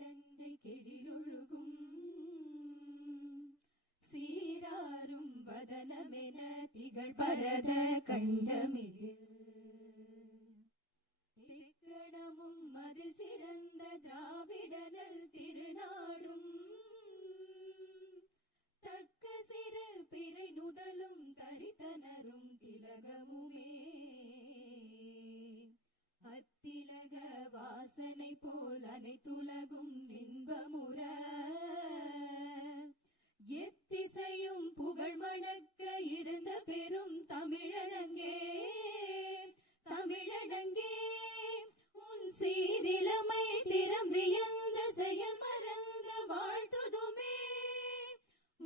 கடந்தை கெழிலொழுகும் சீராரும் வதனமென திகழ் பரத கண்டமிகு திக்கணமும் அதில் சிறந்த திராவிடனல் திருநாடும் தக்க சிறு பிறை நுதலும் தரித்தனரும் திலகமுமே அத்திலக வாசனை போல் அனைத்துலகும் இன்பமுற எத்திசையும் புகழ் மணக்க இருந்த பெரும் தமிழனங்கே தமிழனங்கே உன் சீரிலமை திறம் வியந்த செயல் மறந்த வாழ்த்துதுமே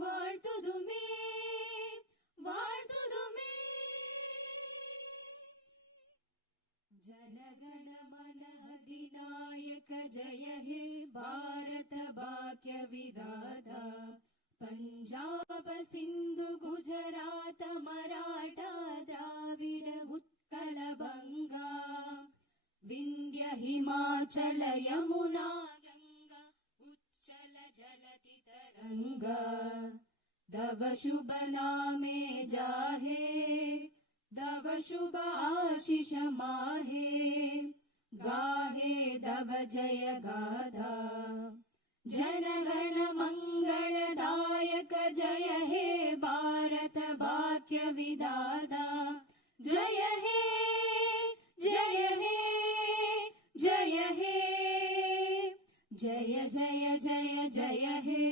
வாழ்த்துதுமே வாழ்த்துதுமே जनगण मन अधिनायक जय हे भारत भाग्य विधाता पंजाब सिंधु गुजरात मराठा द्राविड उत्कल बंगा विंध्य हिमाचल यमुना गंगा उच्चल जलति तरंगा तव शुभ नामे जाहे दव शुभ आशीष माहे गाहे दव जय गाधा जनगण मंगलदायक जय हे भारत भाग्य विधाता जय हे जय हे जय हे जय जय जय जय हे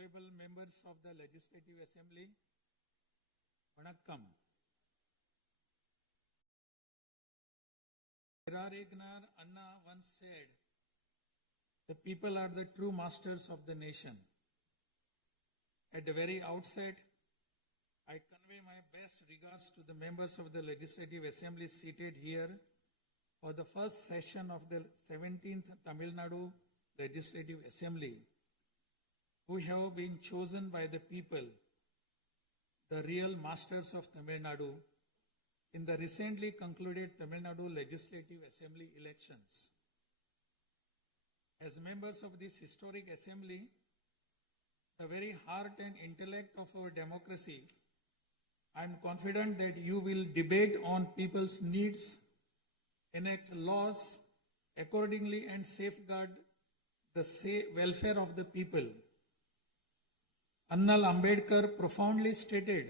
Honorable members of the Legislative Assembly, Vanakkam. Irarignar Anna once said, the people are the true masters of the nation. At the very outset, I convey my best regards to the members of the Legislative Assembly seated here for the first session of the 17th Tamil Nadu Legislative Assembly, who have been chosen by the people, the real masters of Tamil Nadu, in the recently concluded Tamil Nadu Legislative Assembly elections. As members of this historic assembly, the very heart and intellect of our democracy, I am confident that you will debate on people's needs, enact laws accordingly, and safeguard the welfare of the people. Annal Ambedkar profoundly stated,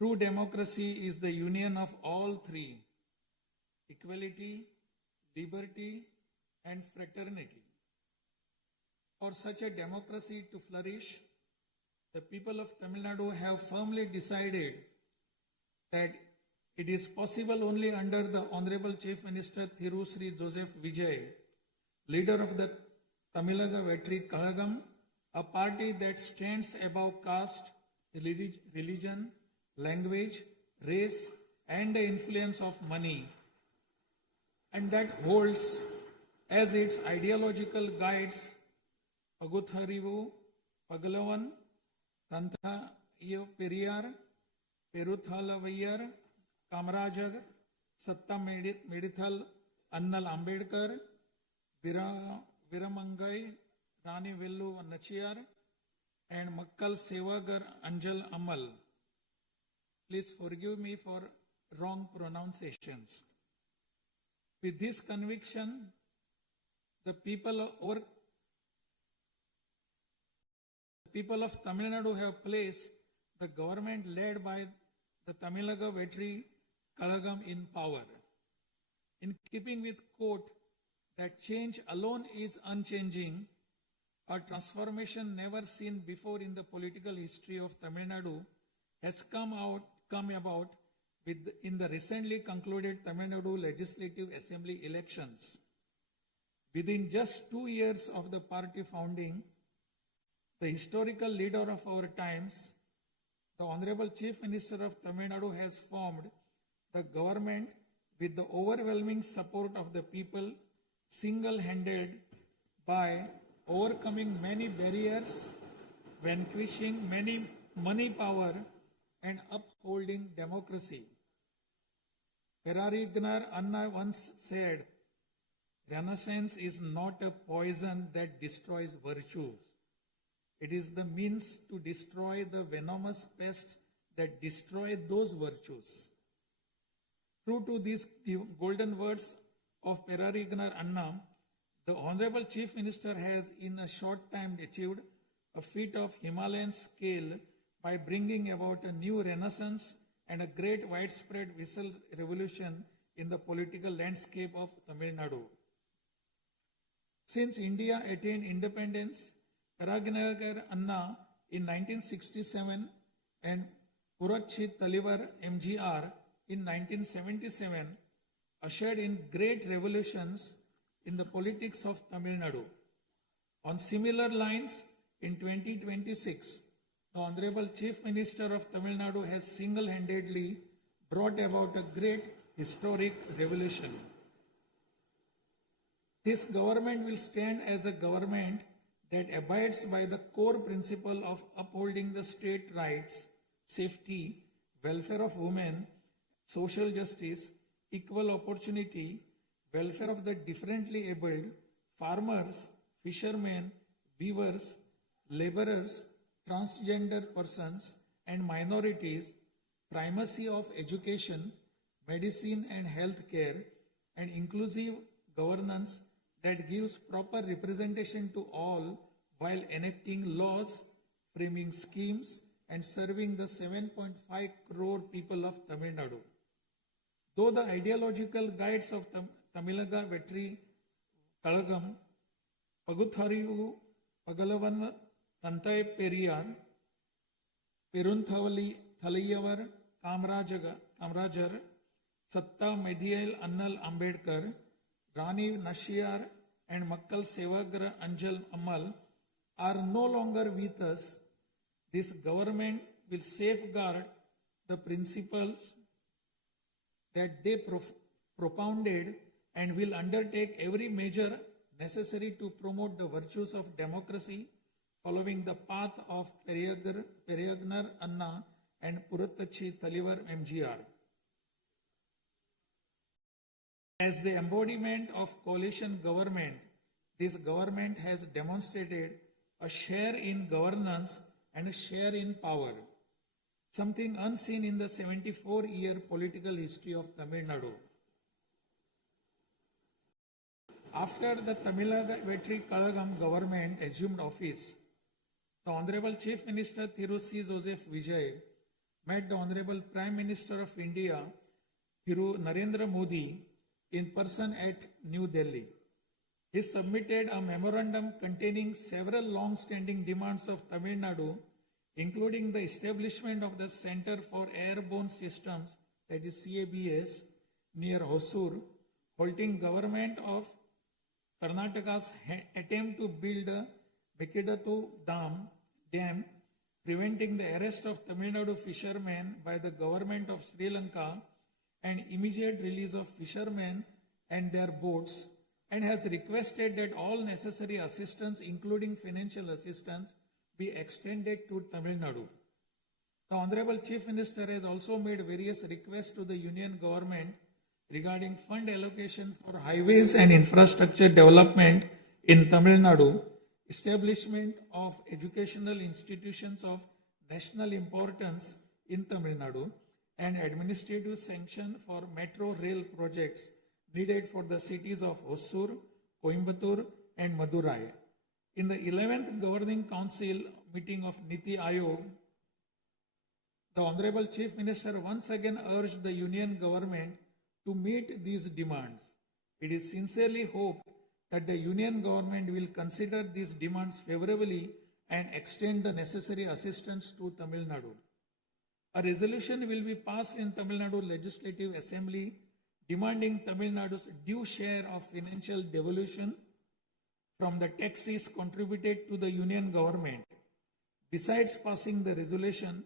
true democracy is the union of all three: equality, liberty, and fraternity. For such a democracy to flourish, the people of Tamil Nadu have firmly decided that it is possible only under the Honorable Chief Minister Thiru Sri Joseph Vijay, leader of the Tamilaga Vetri Kalagam, a party that stands above caste, religion, language, race, and the influence of money, and that holds as its ideological guides Pagutharivu, Pagalavan, Tantha Periyar, Peruthalavayar, Kamarajar, Satta Medithal, Annal Ambedkar, Viramangai, Rani Vellu Nachiyar, and Makkal Sevagar Anjal Amal. Please forgive me for wrong pronunciations. With this conviction, the people of Tamil Nadu have placed the government led by the Tamilaga Vetri Kalagam in power. In keeping with quote that change alone is unchanging, a transformation never seen before in the political history of Tamil Nadu has come about in the recently concluded Tamil Nadu Legislative Assembly elections. Within just 2 years of the party founding, the historical leader of our times, the Honorable Chief Minister of Tamil Nadu, has formed the government with the overwhelming support of the people, single-handed by overcoming many barriers, vanquishing many money power, and upholding democracy. Perarignar Anna once said, Renaissance is not a poison that destroys virtues. It is the means to destroy the venomous pest that destroy those virtues. True to these golden words of Perarignar Anna, the Honorable Chief Minister has in a short time achieved a feat of Himalayan scale by bringing about a new renaissance and a great widespread visual revolution in the political landscape of Tamil Nadu. Since India attained independence, Perarignar Anna in 1967 and Puratchi Talivar MGR in 1977 ushered in great revolutions in the politics of Tamil Nadu. On similar lines, in 2026, the Honorable Chief Minister of Tamil Nadu has single-handedly brought about a great historic revolution. This government will stand as a government that abides by the core principle of upholding the state rights, safety, welfare of women, social justice, equal opportunity, welfare of the differently abled, farmers, fishermen, weavers, laborers, transgender persons and minorities, primacy of education, medicine and health care, and inclusive governance that gives proper representation to all while enacting laws, framing schemes, and serving the 7.5 crore people of Tamil Nadu. Though the ideological guides of Tamilaga Vetri Kalagam, Pagutharivu, Pagalavan, Tantai Periyar, Perunthavali Thalayavar, Kamrajar, Satta Medial Annal Ambedkar, Rani Nashiar, and Makkal Sevagra Anjal Amal are no longer with us, this government will safeguard the principles that they propounded and will undertake every measure necessary to promote the virtues of democracy following the path of Perarignar Anna and Puratchi Talivar MGR. As the embodiment of coalition government, this government has demonstrated a share in governance and a share in power, something unseen in the 74-year political history of Tamil Nadu. After the Tamilaga Vetri Kalagam government assumed office, the Honorable Chief Minister Thiru C. Joseph Vijay met the Honorable Prime Minister of India, Thiru Narendra Modi, in person at New Delhi. He submitted a memorandum containing several long-standing demands of Tamil Nadu, including the establishment of the Center for Airborne Systems, that is CABS, near Hosur, halting government of Karnataka's attempt to build a Mekidatu Dam, preventing the arrest of Tamil Nadu fishermen by the government of Sri Lanka and immediate release of fishermen and their boats, and has requested that all necessary assistance, including financial assistance, be extended to Tamil Nadu. The Honorable Chief Minister has also made various requests to the Union government regarding fund allocation for highways and infrastructure development in Tamil Nadu, establishment of educational institutions of national importance in Tamil Nadu, and administrative sanction for metro rail projects needed for the cities of Hosur, Coimbatore, and Madurai. In the 11th Governing Council meeting of Niti Aayog, the Honorable Chief Minister once again urged the Union government to meet these demands. It is sincerely hoped that the Union government will consider these demands favorably and extend the necessary assistance to Tamil Nadu. A resolution will be passed in Tamil Nadu Legislative Assembly demanding Tamil Nadu's due share of financial devolution from the taxes contributed to the Union government. Besides passing the resolution,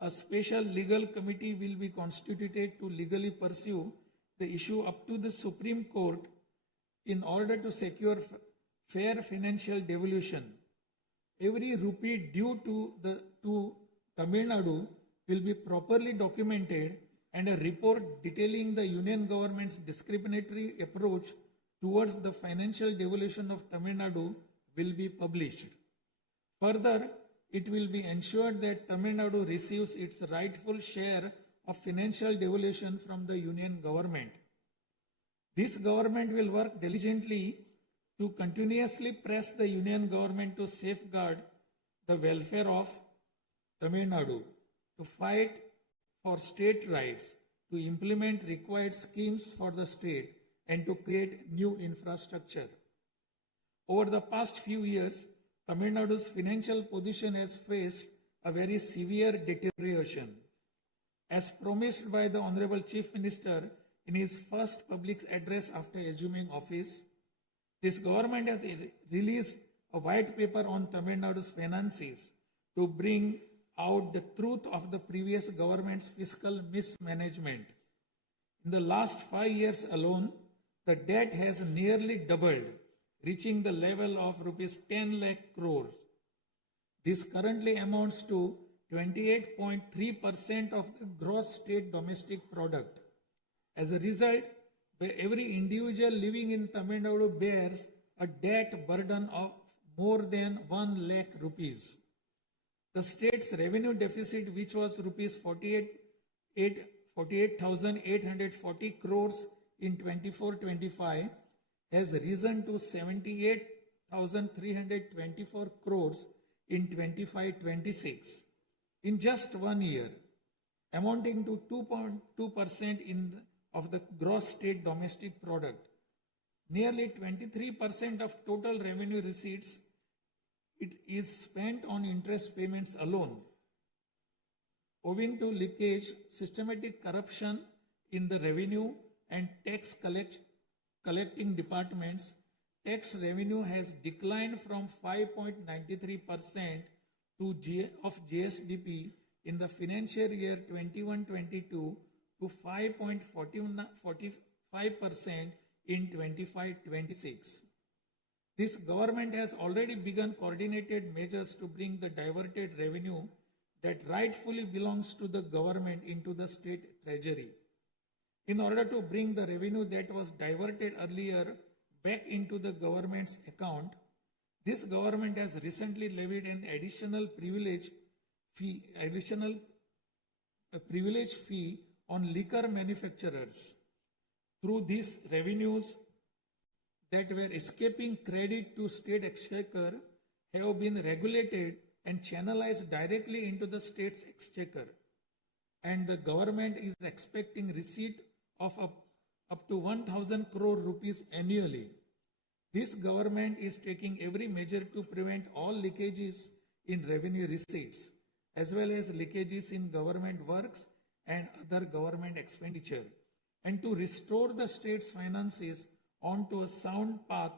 a special legal committee will be constituted to legally pursue the issue up to the Supreme Court in order to secure fair financial devolution. Every rupee due to Tamil Nadu will be properly documented, and a report detailing the union government's discriminatory approach towards the financial devolution of Tamil Nadu will be published. Further, it will be ensured that Tamil Nadu receives its rightful share of financial devolution from the union government. This government will work diligently to continuously press the union government to safeguard the welfare of Tamil Nadu, to fight for state rights, to implement required schemes for the state, and to create new infrastructure. Over the past few years, Tamil Nadu's financial position has faced a very severe deterioration. As promised by the Honorable Chief Minister in his first public address after assuming office, this government has released a white paper on Tamil Nadu's finances to bring out the truth of the previous government's fiscal mismanagement. In the last 5 years alone, the debt has nearly doubled, reaching the level of rupees 10 lakh crores. This currently amounts to 28.3% of the gross state domestic product. As a result, every individual living in Tamil Nadu bears a debt burden of more than 1 lakh rupees. The state's revenue deficit, which was rupees 48,840 crores in 24-25, has risen to 78,324 crores in 25-26 in just 1 year, amounting to 2.2% of the gross state domestic product. Nearly 23% of total revenue receipts it is spent on interest payments alone. Owing to leakage, systematic corruption in the revenue and tax collecting departments, tax revenue has declined from 5.93% of GSDP in the financial year 21-22 to 5.45% in 25-26. This government has already begun coordinated measures to bring the diverted revenue that rightfully belongs to the government into the state treasury. In order to bring the revenue that was diverted earlier back into the government's account, this government has recently levied an additional privilege fee on liquor manufacturers. Through these revenues that were escaping credit to state exchequer have been regulated and channelized directly into the state's exchequer, and the government is expecting receipt of up to 1,000 crore rupees annually. This government is taking every measure to prevent all leakages in revenue receipts, as well as leakages in government works and other government expenditure, and to restore the state's finances onto a sound path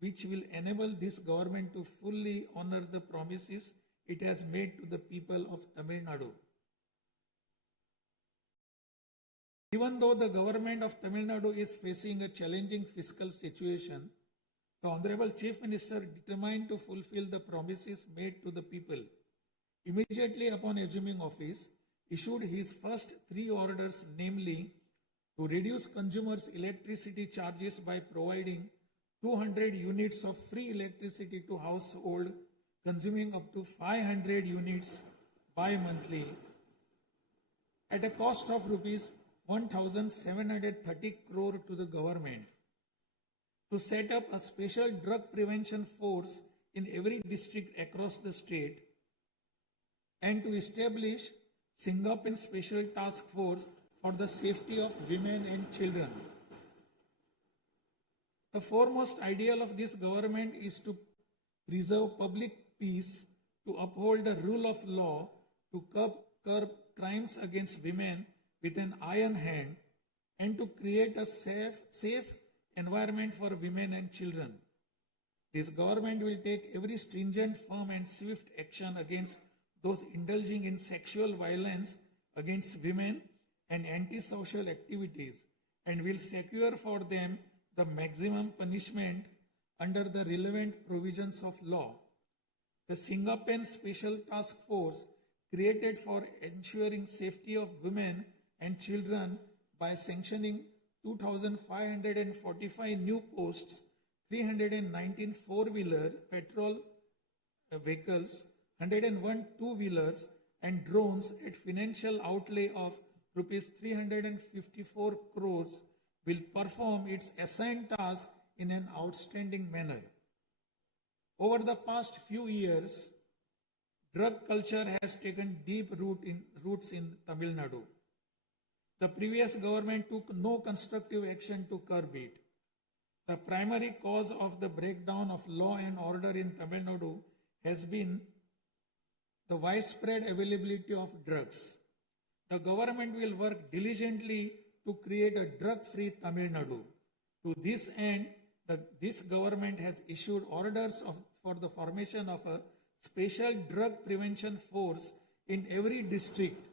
which will enable this government to fully honor the promises it has made to the people of Tamil Nadu. Even though the government of Tamil Nadu is facing a challenging fiscal situation, the Honorable Chief Minister, determined to fulfill the promises made to the people, immediately upon assuming office, issued his first 3 orders, namely, to reduce consumers' electricity charges by providing 200 units of free electricity to household consuming up to 500 units bi-monthly at a cost of rupees 1,730 crore to the government, to set up a special drug prevention force in every district across the state, and to establish Singaporean Special Task Force for the safety of women and children. The foremost ideal of this government is to preserve public peace, to uphold the rule of law, to curb crimes against women with an iron hand, and to create a safe environment for women and children. This government will take every stringent, firm and swift action against those indulging in sexual violence against women and antisocial activities, and will secure for them the maximum punishment under the relevant provisions of law. The Singapen Special Task Force, created for ensuring safety of women and children by sanctioning 2,545 new posts, 319 four-wheeler petrol vehicles, 101 two-wheelers and drones at financial outlay of rupees 354 crores, will perform its assigned task in an outstanding manner. Over the past few years, drug culture has taken deep roots in Tamil Nadu. The previous government took no constructive action to curb it. The primary cause of the breakdown of law and order in Tamil Nadu has been the widespread availability of drugs. The government will work diligently to create a drug-free Tamil Nadu. To this end, this government has issued orders for the formation of a special drug prevention force in every district.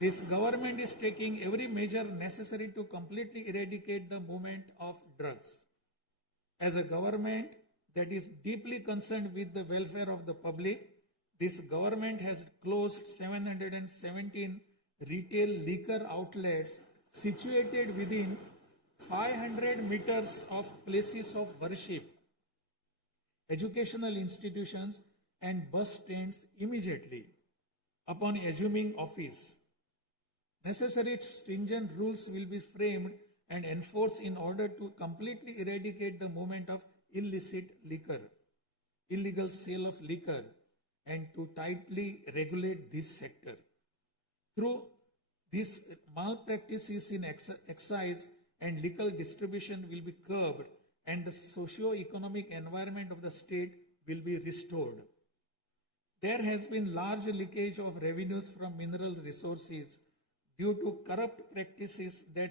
This government is taking every measure necessary to completely eradicate the movement of drugs. As a government that is deeply concerned with the welfare of the public, this government has closed 717 retail liquor outlets situated within 500 meters of places of worship, educational institutions, and bus stands immediately upon assuming office. Necessary stringent rules will be framed and enforced in order to completely eradicate the movement of illicit liquor, illegal sale of liquor, and to tightly regulate this sector. Through these malpractices in excise and liquor distribution will be curbed and the socio-economic environment of the state will be restored. There has been large leakage of revenues from mineral resources due to corrupt practices that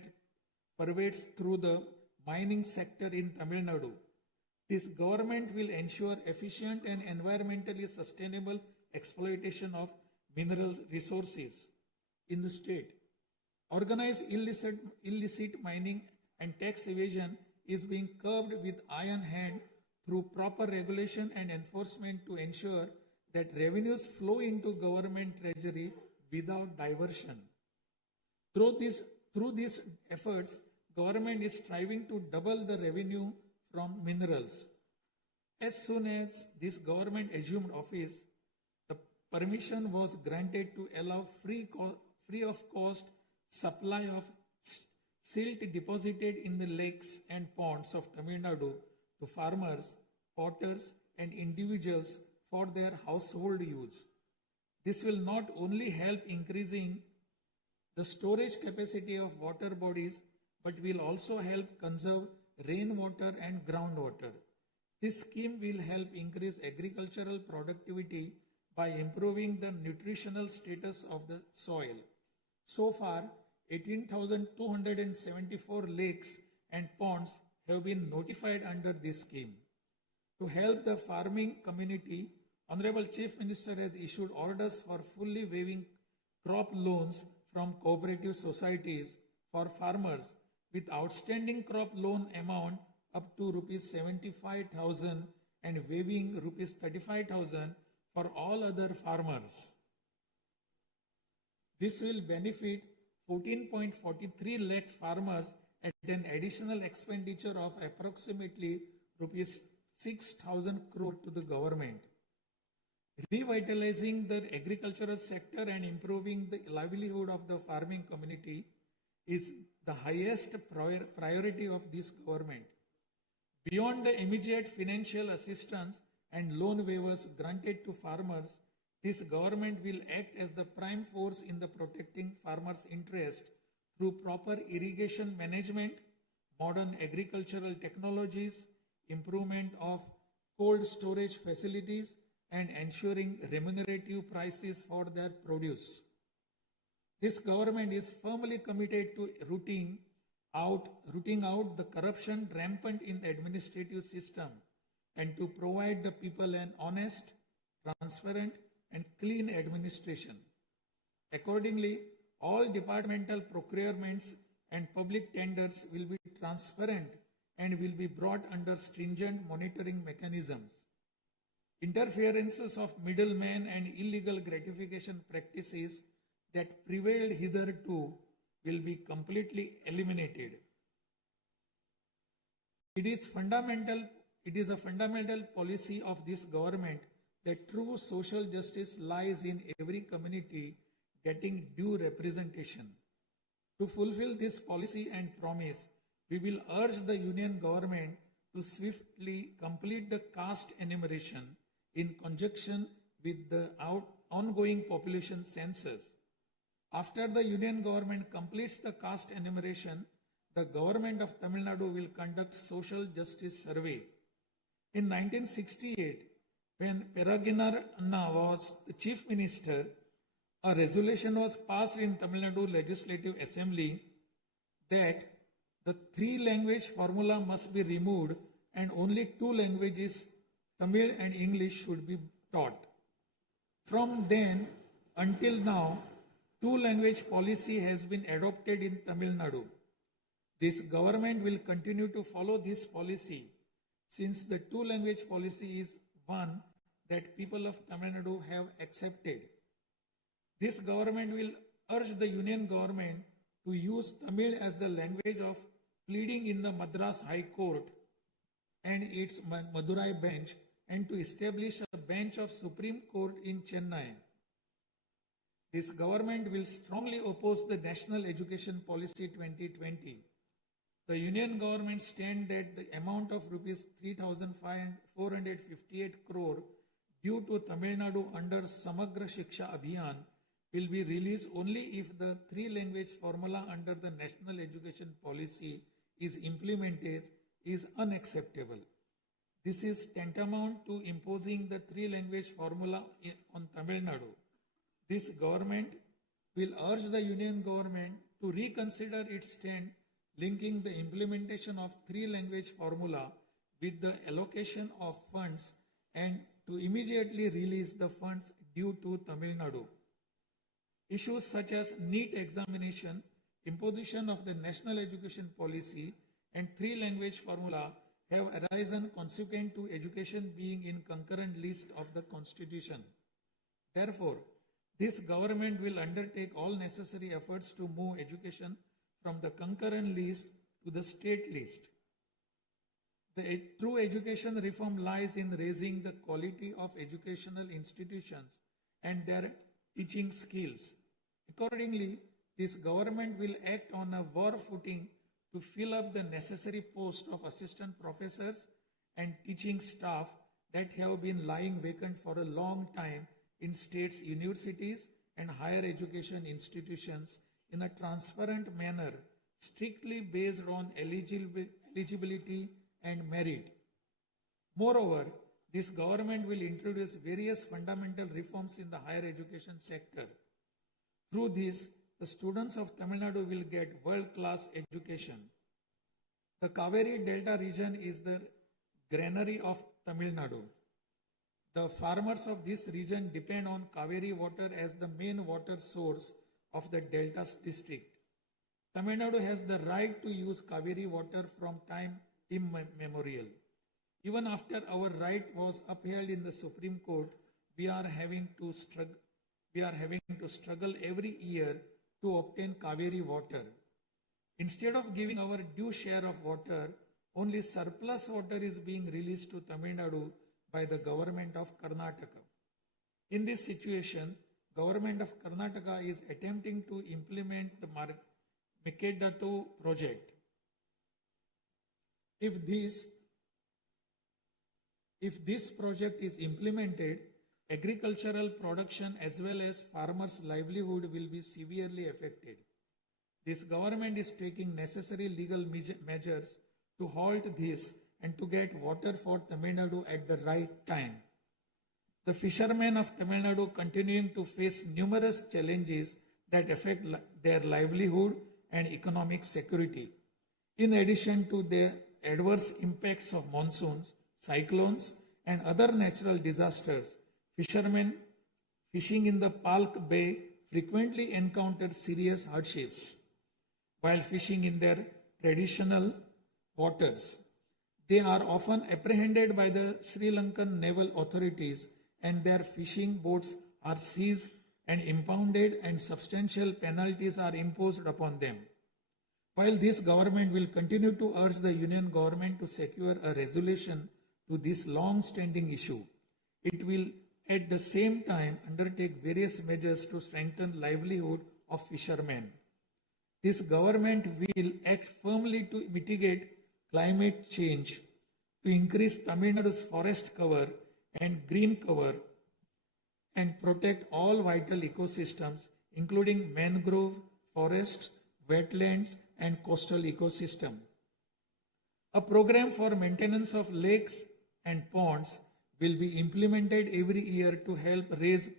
pervades through the mining sector in Tamil Nadu. This government will ensure efficient and environmentally sustainable exploitation of mineral resources in the state. Organized illicit mining and tax evasion is being curbed with iron hand through proper regulation and enforcement to ensure that revenues flow into government treasury without diversion. Through these efforts, government is striving to double the revenue from minerals. As soon as this government assumed office, the permission was granted to allow free of cost supply of silt deposited in the lakes and ponds of Tamil Nadu to farmers, potters, and individuals for their household use. This will not only help increasing the storage capacity of water bodies, but will also help conserve rainwater and groundwater. This scheme will help increase agricultural productivity by improving the nutritional status of the soil. So far, 18,274 lakes and ponds have been notified under this scheme. To help the farming community, Honorable Chief Minister has issued orders for fully waiving crop loans from cooperative societies for farmers with outstanding crop loan amount up to rupees 75,000 and waiving rupees 35,000 for all other farmers. This will benefit 14.43 lakh farmers at an additional expenditure of approximately rupees 6,000 crore to the government. Revitalizing the agricultural sector and improving the livelihood of the farming community is the highest priority of this government. Beyond the immediate financial assistance and loan waivers granted to farmers, this government will act as the prime force in the protecting farmers' interest through proper irrigation management, modern agricultural technologies, improvement of cold storage facilities, and ensuring remunerative prices for their produce. This government is firmly committed to rooting out the corruption rampant in the administrative system and to provide the people an honest, transparent, and clean administration. Accordingly, all departmental procurements and public tenders will be transparent and will be brought under stringent monitoring mechanisms. Interferences of middlemen and illegal gratification practices that prevailed hitherto will be completely eliminated. It is a fundamental policy of this government that true social justice lies in every community getting due representation. To fulfill this policy and promise, we will urge the Union government to swiftly complete the caste enumeration in conjunction with the ongoing population census. After the Union government completes the caste enumeration, the government of Tamil Nadu will conduct social justice survey. In 1968, when Peregrine Anna was the chief minister, a resolution was passed in Tamil Nadu Legislative Assembly that the 3-language formula must be removed and only 2 languages, Tamil and English, should be taught. From then until now, 2-language policy has been adopted in Tamil Nadu. This government will continue to follow this policy since the 2-language policy is one that people of Tamil Nadu have accepted. This government will urge the Union government to use Tamil as the language of pleading in the Madras High Court and its Madurai bench, and to establish a bench of Supreme Court in Chennai. This government will strongly oppose the National Education Policy 2020. The Union government stand that the amount of rupees 3,458 crore due to Tamil Nadu under Samagra Shiksha Abhiyan will be released only if the 3-language formula under the National Education Policy is implemented is unacceptable. This is tantamount to imposing the 3-language formula on Tamil Nadu. This government will urge the Union government to reconsider its stand linking the implementation of 3-language formula with the allocation of funds and to immediately release the funds due to Tamil Nadu. Issues such as NEET examination, imposition of the National Education Policy, and 3-language formula have arisen consequent to education being in concurrent list of the Constitution. Therefore, this government will undertake all necessary efforts to move education from the concurrent list to the state list. The true education reform lies in raising the quality of educational institutions and their teaching skills. Accordingly, this government will act on a war footing to fill up the necessary posts of assistant professors and teaching staff that have been lying vacant for a long time in states' universities and higher education institutions in a transparent manner, strictly based on eligibility and merit. Moreover, this government will introduce various fundamental reforms in the higher education sector. Through this, the students of Tamil Nadu will get world-class education. The Kaveri Delta region is the granary of Tamil Nadu. The farmers of this region depend on Kaveri water as the main water source of the Delta district. Tamil Nadu has the right to use Kaveri water from time immemorial. Even after our right was upheld in the Supreme Court, we are having to struggle every year to obtain Kaveri water. Instead of giving our due share of water, only surplus water is being released to Tamil Nadu by the government of Karnataka. In this situation, government of Karnataka is attempting to implement the Mekedatu project. If this project is implemented, agricultural production as well as farmers' livelihood will be severely affected. This government is taking necessary legal measures to halt this and to get water for Tamil Nadu at the right time. The fishermen of Tamil Nadu continuing to face numerous challenges that affect their livelihood and economic security. In addition to the adverse impacts of monsoons, cyclones, and other natural disasters, fishermen fishing in the Palk Bay frequently encounter serious hardships while fishing in their traditional waters. They are often apprehended by the Sri Lankan naval authorities and their fishing boats are seized and impounded and substantial penalties are imposed upon them. While this government will continue to urge the union government to secure a resolution to this long-standing issue, it will at the same time undertake various measures to strengthen livelihood of fishermen. This government will act firmly to mitigate climate change, to increase Tamil Nadu's forest cover and green cover, and protect all vital ecosystems, including mangrove, forests, wetlands, and coastal ecosystem. A program for maintenance of lakes and ponds will be implemented every year to help raise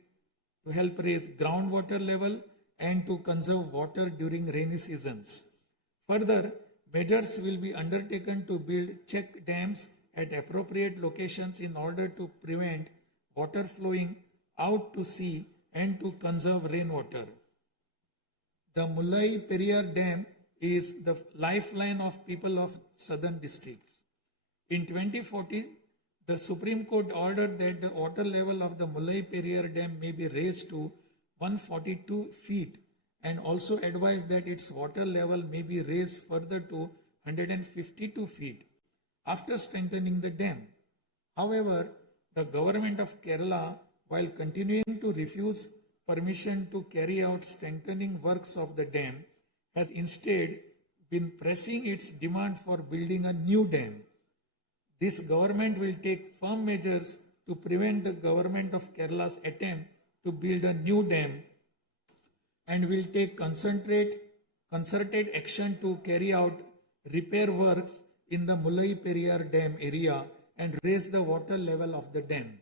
groundwater level and to conserve water during rainy seasons. Further, measures will be undertaken to build check dams at appropriate locations in order to prevent water flowing out to sea and to conserve rainwater. The Mullai Periyar Dam is the lifeline of people of southern districts. In 2040, the Supreme Court ordered that the water level of the Mullai Periyar Dam may be raised to 142 feet and also advised that its water level may be raised further to 152 feet after strengthening the dam. However, the government of Kerala, while continuing to refuse permission to carry out strengthening works of the dam, has instead been pressing its demand for building a new dam. This government will take firm measures to prevent the government of Kerala's attempt to build a new dam and will take concerted action to carry out repair works in the Mullai Periyar Dam area and raise the water level of the dam.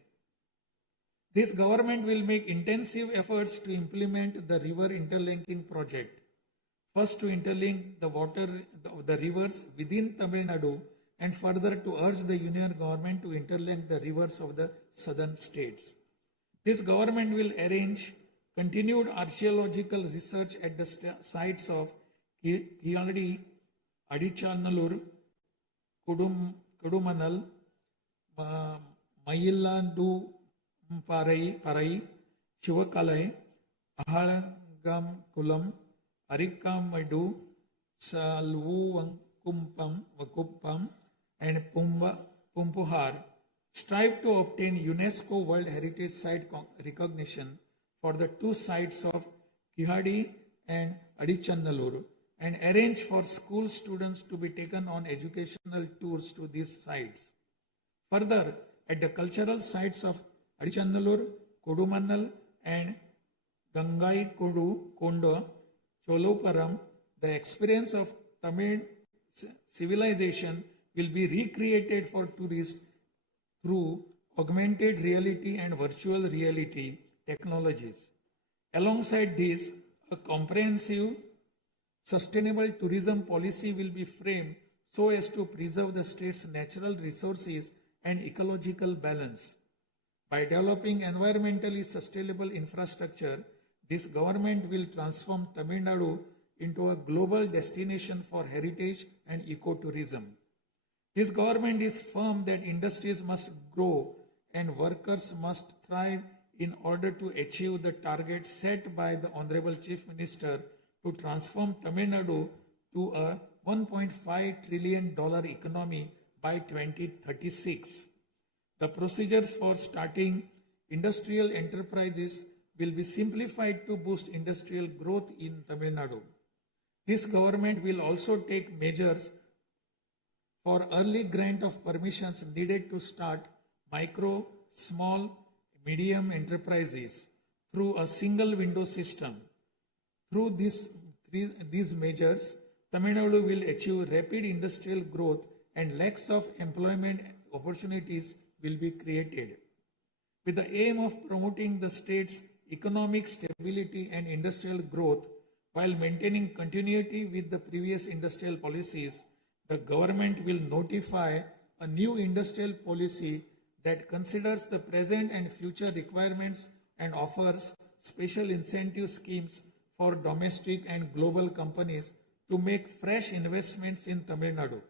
This government will make intensive efforts to implement the river interlinking project. First, to interlink the rivers within Tamil Nadu, and further to urge the union government to interlink the rivers of the southern states. This government will arrange continued archaeological research at the sites of Kiyadi, Adichanallur, Kudumanal, Mayillandu Parai, Chivakalai, Ahalagam Kulam, Arikamadu, Vakuppam, and Pumpuhar strive to obtain UNESCO World Heritage Site recognition for the two sites of Kihadi and Adichanallur and arrange for school students to be taken on educational tours to these sites. Further, at the cultural sites of Adichanallur, Kodumannal and Gangai Kondo, Choluparam, the experience of Tamil civilization will be recreated for tourists through augmented reality and virtual reality technologies. Alongside this, a comprehensive, sustainable tourism policy will be framed so as to preserve the state's natural resources and ecological balance. By developing environmentally sustainable infrastructure, this government will transform Tamil Nadu into a global destination for heritage and ecotourism. This government is firm that industries must grow and workers must thrive in order to achieve the target set by the Honorable Chief Minister to transform Tamil Nadu to a $1.5 trillion economy by 2036. The procedures for starting industrial enterprises will be simplified to boost industrial growth in Tamil Nadu. This government will also take measures for early grant of permissions needed to start micro, small, medium enterprises through a single window system. Through these measures, Tamil Nadu will achieve rapid industrial growth and lakhs of employment opportunities will be created. With the aim of promoting the state's economic stability and industrial growth while maintaining continuity with the previous industrial policies, the government will notify a new industrial policy that considers the present and future requirements and offers special incentive schemes for domestic and global companies to make fresh investments in Tamil Nadu.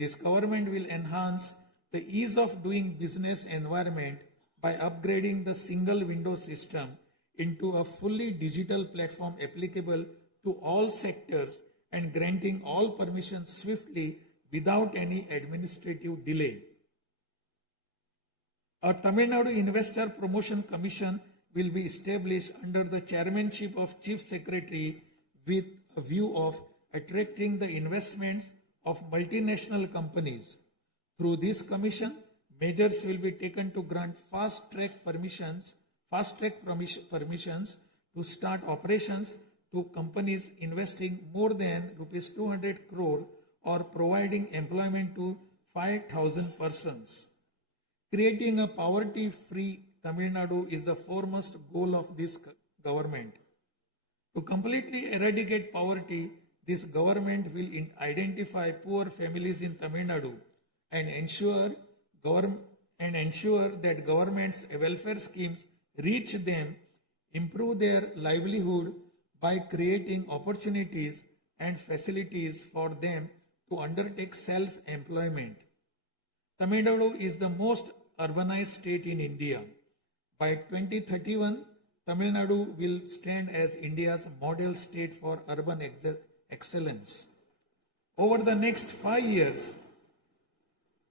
This government will enhance the ease of doing business environment by upgrading the single window system into a fully digital platform applicable to all sectors and granting all permissions swiftly without any administrative delay. A Tamil Nadu Investor Promotion Commission will be established under the chairmanship of Chief Secretary with a view of attracting the investments of multinational companies. Through this commission, measures will be taken to grant fast-track permissions to start operations to companies investing more than rupees 200 crore or providing employment to 5,000 persons. Creating a poverty-free Tamil Nadu is the foremost goal of this government. To completely eradicate poverty, this government will identify poor families in Tamil Nadu and ensure that government's welfare schemes reach them, improve their livelihood by creating opportunities and facilities for them to undertake self-employment. Tamil Nadu is the most urbanized state in India. By 2031, Tamil Nadu will stand as India's model state for urban excellence. Over the next 5 years,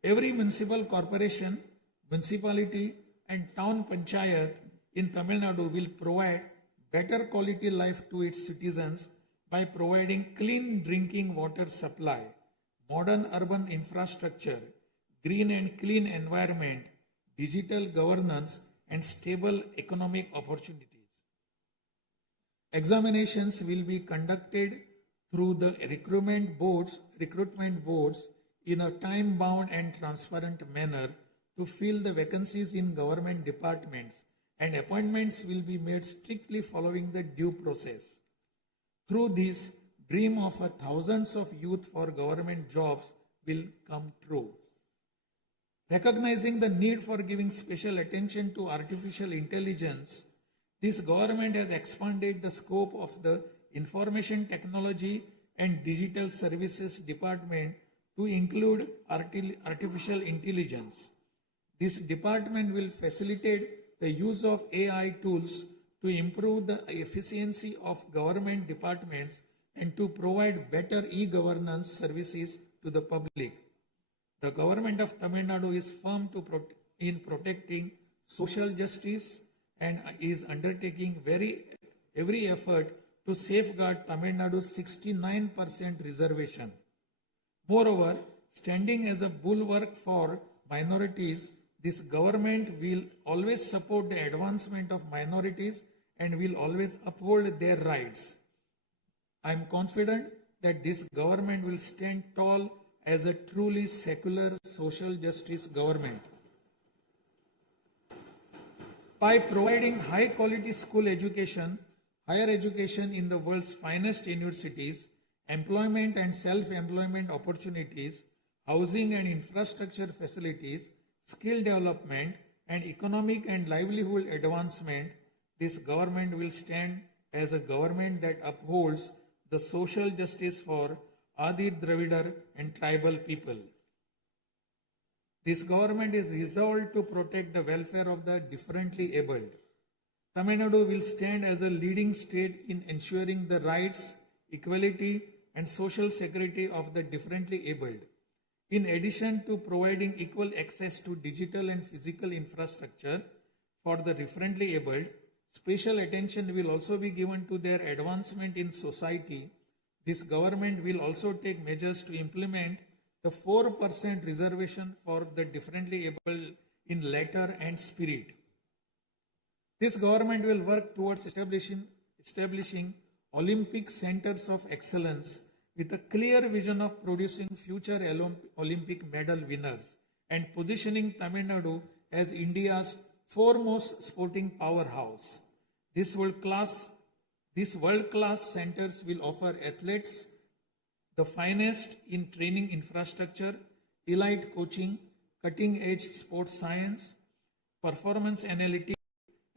every municipal corporation, municipality, and town panchayat in Tamil Nadu will provide better quality life to its citizens by providing clean drinking water supply, modern urban infrastructure, green and clean environment, digital governance, and stable economic opportunities. Examinations will be conducted through the recruitment boards in a time-bound and transparent manner to fill the vacancies in government departments, and appointments will be made strictly following the due process. Through this, dream of thousands of youth for government jobs will come true. Recognizing the need for giving special attention to artificial intelligence, this government has expanded the scope of the Information Technology and Digital Services Department to include artificial intelligence. This department will facilitate the use of AI tools to improve the efficiency of government departments and to provide better e-governance services to the public. The government of Tamil Nadu is firm in protecting social justice and is undertaking every effort to safeguard Tamil Nadu's 69% reservation. Moreover, standing as a bulwark for minorities, this government will always support the advancement of minorities and will always uphold their rights. I am confident that this government will stand tall as a truly secular social justice government. By providing high quality school education, higher education in the world's finest universities, employment and self-employment opportunities, housing and infrastructure facilities, skill development, and economic and livelihood advancement, this government will stand as a government that upholds the social justice for Adi Dravidar and tribal people. This government is resolved to protect the welfare of the differently abled. Tamil Nadu will stand as a leading state in ensuring the rights, equality, and social security of the differently abled. In addition to providing equal access to digital and physical infrastructure for the differently abled, special attention will also be given to their advancement in society. This government will also take measures to implement the 4% reservation for the differently able in letter and spirit. This government will work towards establishing Olympic centers of excellence with a clear vision of producing future Olympic medal winners and positioning Tamil Nadu as India's foremost sporting powerhouse. These world-class centers will offer athletes the finest in training infrastructure, elite coaching, cutting-edge sports science, performance analytics,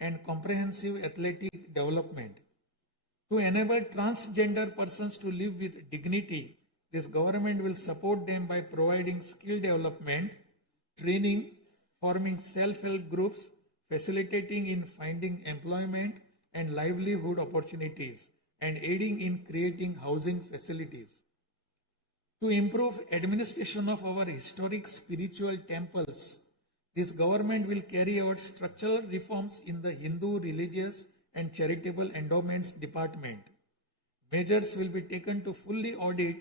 and comprehensive athletic development. To enable transgender persons to live with dignity, this government will support them by providing skill development, training, forming self-help groups, facilitating in finding employment and livelihood opportunities, and aiding in creating housing facilities. To improve administration of our historic spiritual temples, this government will carry out structural reforms in the Hindu religious and charitable endowments department. Measures will be taken to fully audit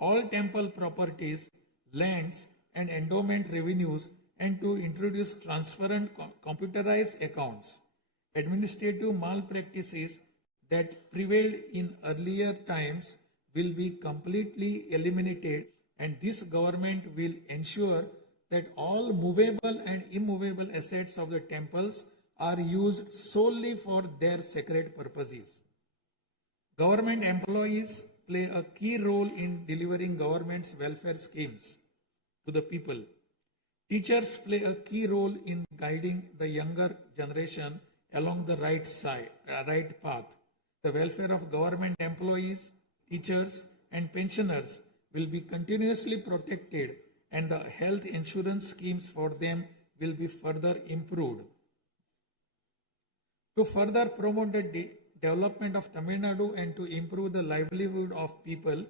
all temple properties, lands, and endowment revenues and to introduce transparent computerized accounts. Administrative malpractices that prevailed in earlier times will be completely eliminated, and this government will ensure that all movable and immovable assets of the temples are used solely for their sacred purposes. Government employees play a key role in delivering government's welfare schemes to the people. Teachers play a key role in guiding the younger generation along the right path. The welfare of government employees, teachers, and pensioners will be continuously protected, and the health insurance schemes for them will be further improved. To further promote the development of Tamil Nadu and to improve the livelihood of people,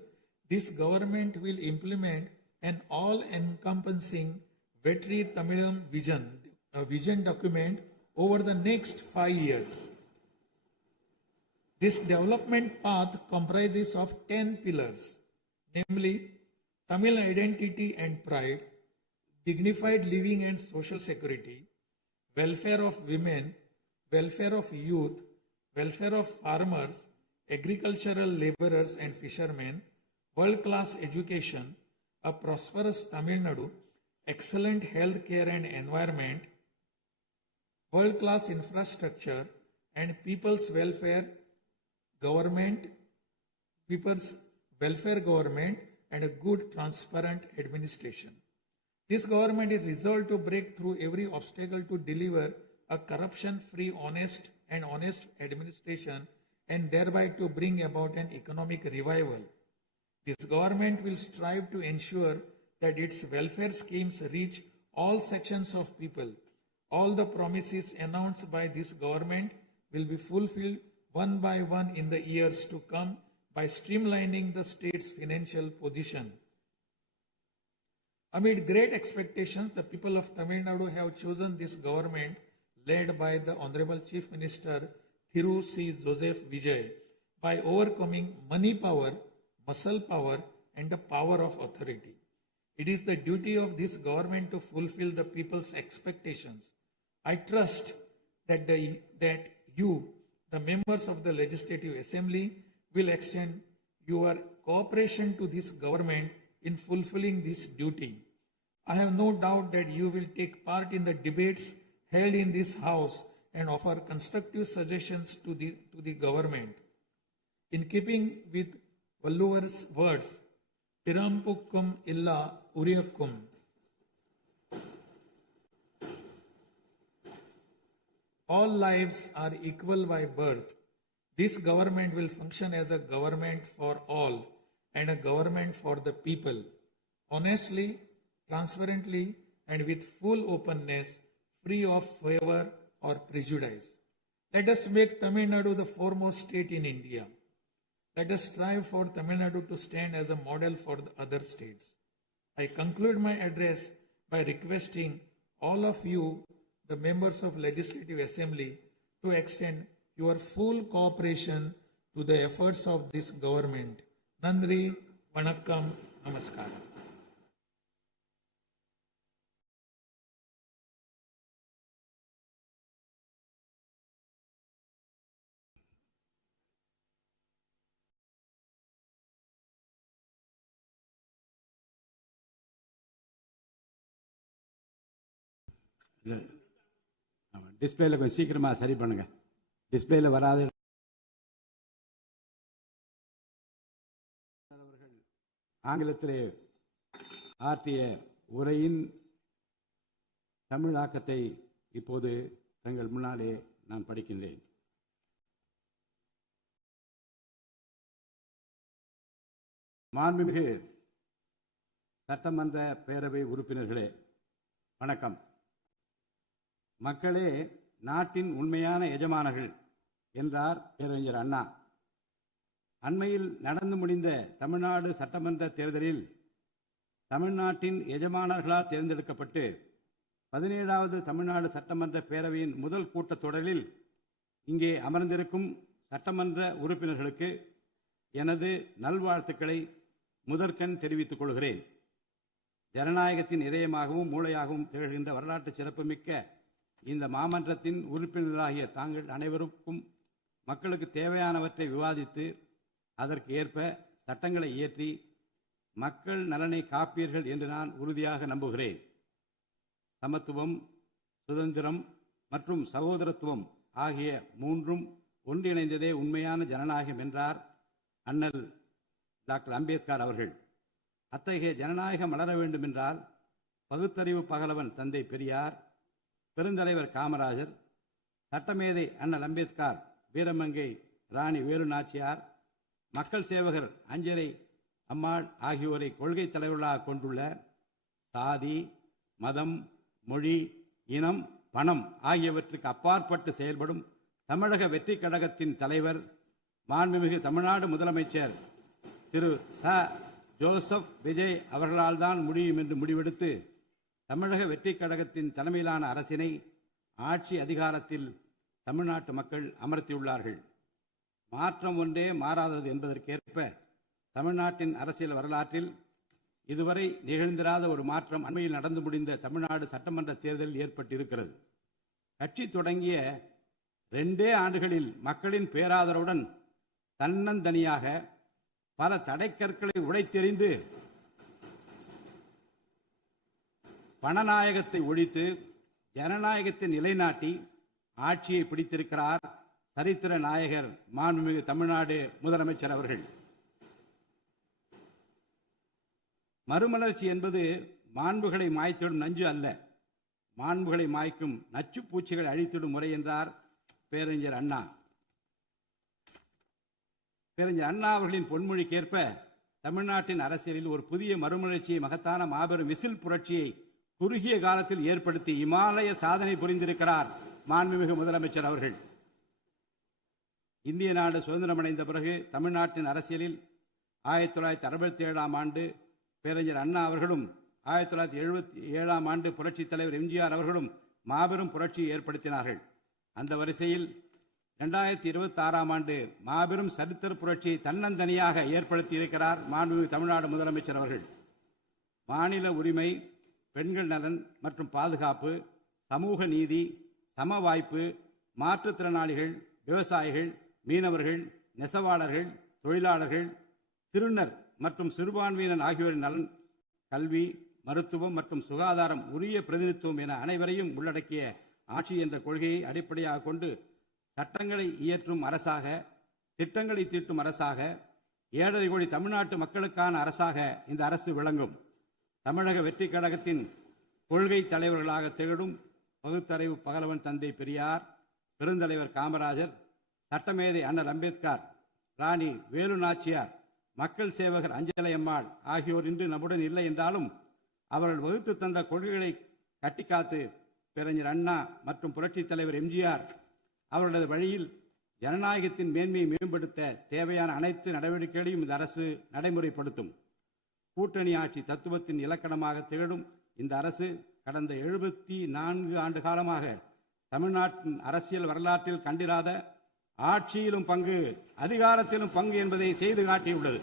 this government will implement an all-encompassing Vetri Tamilam vision document over the next 5 years. This development path comprises of 10 pillars, namely Tamil identity and pride, dignified living and social security, welfare of women, welfare of youth, welfare of farmers, agricultural laborers and fishermen, world-class education, a prosperous Tamil Nadu, excellent health care and environment, world-class infrastructure, and people's welfare government, and a good, transparent administration. This government is resolved to break through every obstacle to deliver a corruption-free, honest administration and thereby to bring about an economic revival. This government will strive to ensure that its welfare schemes reach all sections of people. All the promises announced by this government will be fulfilled one by one in the years to come by streamlining the state's financial position. Amid great expectations, the people of Tamil Nadu have chosen this government led by the Honorable Chief Minister Thiru C. Joseph Vijay by overcoming money power, muscle power, and the power of authority. It is the duty of this government to fulfill the people's expectations. I trust that you, the members of the Legislative Assembly, will extend your cooperation to this government in fulfilling this duty. I have no doubt that you will take part in the debates held in this House and offer constructive suggestions to the government. In keeping with Valluvar's words, Pirampukkum illa Uriyakkum, all lives are equal by birth. This government will function as a government for all and a government for the people. Honestly, transparently, and with full openness, free of favor or prejudice. Let us make Tamil Nadu the foremost state in India. Let us strive for Tamil Nadu to stand as a model for the other states. I conclude my address by requesting all of you, the members of Legislative Assembly, to extend your full cooperation to the efforts of this government. Nandri, Vanakkam, Namaskaram. டிஸ்பிளேல கொஞ்சம் சீக்கிரமாக சரி பண்ணுங்க. டிஸ்பிளேல வராது. ஆங்கிலத்திலே ஆற்றிய உரையின் தமிழாக்கத்தை இப்போது தங்கள் முன்னாலே நான் படிக்கின்றேன். மாண்புமிகு சட்டமன்ற பேரவை உறுப்பினர்களே, வணக்கம். மக்களே நாட்டின் உண்மையான எஜமானர்கள் என்றார் பேரறிஞர் அண்ணா. அண்மையில் நடந்து முடிந்த தமிழ்நாடு சட்டமன்ற தேர்தலில் தமிழ்நாட்டின் எஜமானர்களால் தேர்ந்தெடுக்கப்பட்டு 17வது தமிழ்நாடு சட்டமன்ற பேரவையின் முதல் கூட்டத்தொடரில் இங்கே அமர்ந்திருக்கும் சட்டமன்ற உறுப்பினர்களுக்கு எனது நல்வாழ்த்துக்களை முதற்கண் தெரிவித்துக் கொள்கிறேன். ஜனநாயகத்தின் இதயமாகவும் மூளையாகவும் திகழ்கின்ற வரலாற்று சிறப்புமிக்க இந்த மாமன்றத்தின் உறுப்பினர்களாகிய தாங்கள் அனைவருக்கும் மக்களுக்கு தேவையானவற்றை விவாதித்து அதற்கு ஏற்ப சட்டங்களை இயற்றி மக்கள் நலனை காப்பீர்கள் என்று நான் உறுதியாக நம்புகிறேன். சமத்துவம், சுதந்திரம் மற்றும் சகோதரத்துவம் ஆகிய மூன்றும் ஒன்றிணைந்ததே உண்மையான ஜனநாயகம் என்றார் அண்ணல் டாக்டர் அம்பேத்கர் அவர்கள். அத்தகைய ஜனநாயகம் வளர வேண்டுமென்றால் பகுத்தறிவு பகலவன் தந்தை பெரியார், பெருந்தலைவர் காமராஜர், சட்டமேதை அண்ணல் அம்பேத்கர், வீரமங்கை ராணி வேலு நாச்சியார், மக்கள் சேவகர் அஞ்சரை அம்மாள் ஆகியோரை கொள்கை தலைவர்களாக கொண்டுள்ள சாதி, மதம், மொழி, இனம், பணம் ஆகியவற்றுக்கு அப்பாற்பட்டு செயல்படும் தமிழக வெற்றி கழகத்தின் தலைவர் மாண்புமிகு தமிழ்நாடு முதலமைச்சர் திரு ச. ஜோசப் விஜய் அவர்களால் தான் முடியும் என்று முடிவெடுத்து தமிழக வெற்றி கழகத்தின் தலைமையிலான அரசினை ஆட்சி அதிகாரத்தில் தமிழ்நாட்டு மக்கள் அமர்த்தியுள்ளார்கள். மாற்றம் ஒன்றே மாறாதது என்பதற்கேற்ப தமிழ்நாட்டின் அரசியல் வரலாற்றில் இதுவரை நிகழ்ந்திராத ஒரு மாற்றம் அண்மையில் நடந்து முடிந்த தமிழ்நாடு சட்டமன்ற தேர்தலில் ஏற்பட்டிருக்கிறது. கட்சி தொடங்கிய 2 ஆண்டுகளில் மக்களின் பேராதரவுடன் தன்னந்தனியாக பல தடைக்கற்களை உடைத்தெறிந்து பணநாயகத்தை ஒழித்து ஜனநாயகத்தை நிலைநாட்டி ஆட்சியை பிடித்திருக்கிறார் சரித்திர நாயகர் மாண்புமிகு தமிழ்நாடு முதலமைச்சர் அவர்கள். மறுமலர்ச்சி என்பது மாண்புகளை மாய்த்திடும் நஞ்சு அல்ல, மாண்புகளை மாய்க்கும் நச்சு பூச்சிகளை அழித்திடும் முறை என்றார் பேரறிஞர் அண்ணா. பேரறிஞர் அண்ணா அவர்களின் பொன்மொழிக்கேற்ப தமிழ்நாட்டின் அரசியலில் ஒரு புதிய மறுமலர்ச்சியை, மகத்தான மாபெரும் விசில் புரட்சியை குறுகிய காலத்தில் ஏற்படுத்தி இமாலய சாதனை புரிந்திருக்கிறார் மாண்புமிகு முதலமைச்சர் அவர்கள். இந்திய நாடு சுதந்திரமடைந்த பிறகு தமிழ்நாட்டின் அரசியலில் 1967ஆம் ஆண்டு பேரறிஞர் அண்ணா அவர்களும் 1977ஆம் ஆண்டு புரட்சித் தலைவர் எம்ஜிஆர் அவர்களும் மாபெரும் புரட்சியை ஏற்படுத்தினார்கள். அந்த வரிசையில் 2026ஆம் ஆண்டு மாபெரும் சரித்திர புரட்சியை தன்னந்தனியாக ஏற்படுத்தி இருக்கிறார் மாண்புமிகு தமிழ்நாடு முதலமைச்சர் அவர்கள். மாநில உரிமை, பெண்கள் நலன் மற்றும் பாதுகாப்பு, சமூக நீதி, சம வாய்ப்பு, மாற்றுத்திறனாளிகள், விவசாயிகள், மீனவர்கள், நெசவாளர்கள், தொழிலாளர்கள், திருநர் மற்றும் சிறுபான்மையினர் ஆகியோரின் நலன், கல்வி, மருத்துவம் மற்றும் சுகாதாரம், உரிய பிரதிநிதித்துவம் என அனைவரையும் உள்ளடக்கிய ஆட்சி என்ற கொள்கையை அடிப்படையாக கொண்டு சட்டங்களை இயற்றும் அரசாக, திட்டங்களை தீட்டும் அரசாக, 7.5 கோடி தமிழ்நாட்டு மக்களுக்கான அரசாக இந்த அரசு விளங்கும். தமிழக வெற்றி கழகத்தின் கொள்கை தலைவர்களாக திகழும் பகுத்தறிவு பகலவன் தந்தை பெரியார், பெருந்தலைவர் காமராஜர், சட்டமேதை அண்ணல் அம்பேத்கர், ராணி வேலு நாச்சியார், மக்கள் சேவகர் அஞ்சலை அம்மாள் ஆகியோர் இன்று நம்முடன் இல்லை என்றாலும் அவர்கள் வகுத்து தந்த கொள்கைகளை கட்டிக்காத்து பேரறிஞர் அண்ணா மற்றும் புரட்சித் தலைவர் எம்ஜிஆர் அவர்களது வழியில் ஜனநாயகத்தின் மேன்மையை மேம்படுத்த தேவையான அனைத்து நடவடிக்கைகளையும் இந்த அரசு நடைமுறைப்படுத்தும். கூட்டணி ஆட்சி தத்துவத்தின் இலக்கணமாக திகழும் இந்த அரசு கடந்த 74 ஆண்டு காலமாக தமிழ்நாட்டின் அரசியல் வரலாற்றில் கண்டிராத ஆட்சியிலும் பங்கு, அதிகாரத்திலும் பங்கு என்பதை செய்து காட்டியுள்ளது.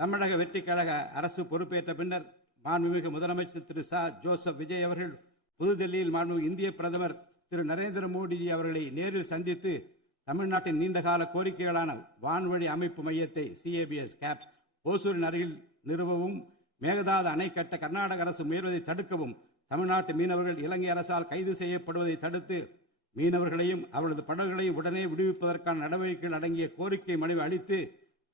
தமிழக வெற்றி கழக அரசு பொறுப்பேற்ற பின்னர் மாண்புமிகு முதலமைச்சர் திரு ச. ஜோசப் விஜய் அவர்கள் புதுதில்லியில் மாண்புமிகு இந்திய பிரதமர் திரு நரேந்திர மோடிஜி அவர்களை நேரில் சந்தித்து தமிழ்நாட்டின் நீண்டகால கோரிக்கைகளான வான்வழி அமைப்பு மையத்தை CABS கேப்ஸ் ஓசூரின் அருகில் நிறுவவும், மேகதாது அணை கட்ட கர்நாடக அரசு முயல்வதை தடுக்கவும், தமிழ்நாட்டு மீனவர்கள் இலங்கை அரசால் கைது செய்யப்படுவதை தடுத்து மீனவர்களையும் அவரது படகுகளையும் உடனே விடுவிப்பதற்கான நடவடிக்கைகள் அடங்கிய கோரிக்கை மனுவை அளித்து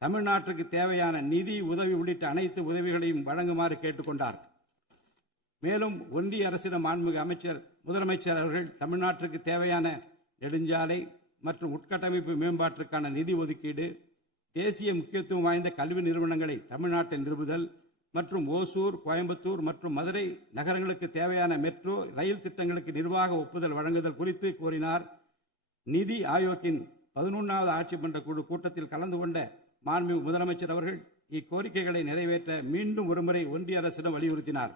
தமிழ்நாட்டுக்கு தேவையான நிதி உதவி உள்ளிட்ட அனைத்து உதவிகளையும் வழங்குமாறு கேட்டுக்கொண்டார். மேலும் ஒன்றிய அரசிடம் மாண்புமிகு முதலமைச்சர் அவர்கள் தமிழ்நாட்டிற்கு தேவையான நெடுஞ்சாலை மற்றும் உட்கட்டமைப்பு மேம்பாட்டிற்கான நிதி ஒதுக்கீடு, தேசிய முக்கியத்துவம் வாய்ந்த கல்வி நிறுவனங்களை தமிழ்நாட்டில் நிறுவுதல் மற்றும் ஓசூர், கோயம்புத்தூர் மற்றும் மதுரை நகரங்களுக்கு தேவையான மெட்ரோ ரயில் திட்டங்களுக்கு நிர்வாக ஒப்புதல் வழங்குதல் குறித்து கோரினார். நிதி ஆயோக்கின் 11வது ஆட்சி மன்ற குழு கூட்டத்தில் கலந்து கொண்ட மாண்புமிகு முதலமைச்சர் அவர்கள் இக்கோரிக்கைகளை நிறைவேற்ற மீண்டும் ஒருமுறை ஒன்றிய அரசிடம் வலியுறுத்தினார்.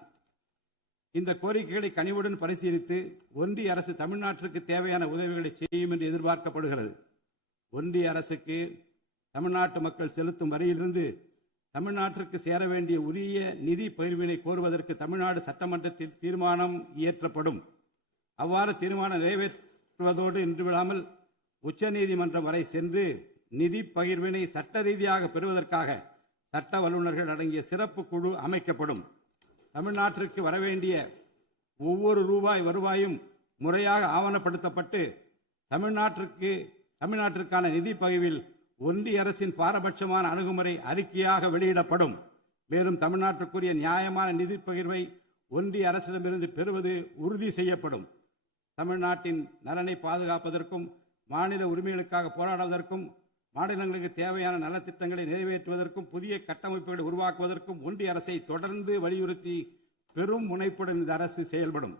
இந்த கோரிக்கைகளை கனிவுடன் பரிசீலித்து ஒன்றிய அரசு தமிழ்நாட்டிற்கு தேவையான உதவிகளை செய்யும் என்று எதிர்பார்க்கப்படுகிறது. ஒன்றிய அரசுக்கு தமிழ்நாட்டு மக்கள் செலுத்தும் வரியிலிருந்து தமிழ்நாட்டிற்கு சேர வேண்டிய உரிய நிதி பகிர்வினை கோருவதற்கு தமிழ்நாடு சட்டமன்றத்தில் தீர்மானம் இயற்றப்படும். அவ்வாறு தீர்மானம் நிறைவேற்றுவதோடு நின்றுவிடாமல் உச்சநீதிமன்றம் வரை சென்று நிதி பகிர்வினை சட்ட ரீதியாக பெறுவதற்காக சட்ட வல்லுநர்கள் அடங்கிய சிறப்பு குழு அமைக்கப்படும். தமிழ்நாட்டிற்கு வரவேண்டிய ஒவ்வொரு ரூபாய் வருவாயும் முறையாக ஆவணப்படுத்தப்பட்டு தமிழ்நாட்டிற்கான நிதி பகிர்வில் ஒன்றிய அரசின் பாரபட்சமான அணுகுமுறை அறிக்கையாக வெளியிடப்படும். மேலும் தமிழ்நாட்டுக்குரிய நியாயமான நிதி பகிர்வை ஒன்றிய அரசிடமிருந்து பெறுவது உறுதி செய்யப்படும். தமிழ்நாட்டின் நலனை பாதுகாப்பதற்கும் மாநில உரிமைகளுக்காக போராடுவதற்கும் மாநிலங்களுக்கு தேவையான நலத்திட்டங்களை நிறைவேற்றுவதற்கும் புதிய கட்டமைப்புகளை உருவாக்குவதற்கும் ஒன்றிய அரசை தொடர்ந்து வலியுறுத்தி பெரும் முனைப்புடன் இந்த அரசு செயல்படும்.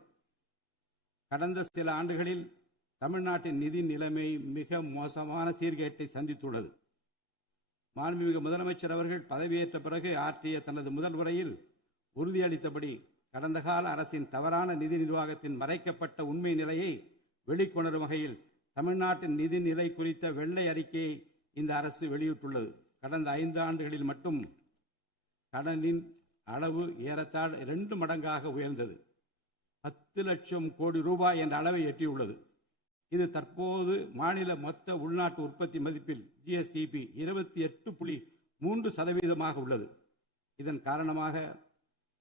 கடந்த சில ஆண்டுகளில் தமிழ்நாட்டின் நிதி நிலைமை மிக மோசமான சீர்கேட்டை சந்தித்துள்ளது. மாண்புமிகு முதலமைச்சர் அவர்கள் பதவியேற்ற பிறகு ஆற்றிய தனது முதல் உரையில் உறுதியளித்தபடி கடந்த கால அரசின் தவறான நிதி நிர்வாகத்தின் மறைக்கப்பட்ட உண்மை நிலையை வெளிக்கொணரும் வகையில் தமிழ்நாட்டின் நிதி நிலை குறித்த வெள்ளை அறிக்கையை இந்த அரசு வெளியிட்டுள்ளது. கடந்த 5 ஆண்டுகளில் மட்டும் கடனின் அளவு ஏறத்தாழ 2 மடங்காக உயர்ந்தது. 10 லட்சம் கோடி ரூபாய் என்ற அளவை எட்டியுள்ளது. இது தற்போது மாநில மொத்த உள்நாட்டு உற்பத்தி மதிப்பில் ஜிஎஸ்டிபி 28.3% உள்ளது. இதன் காரணமாக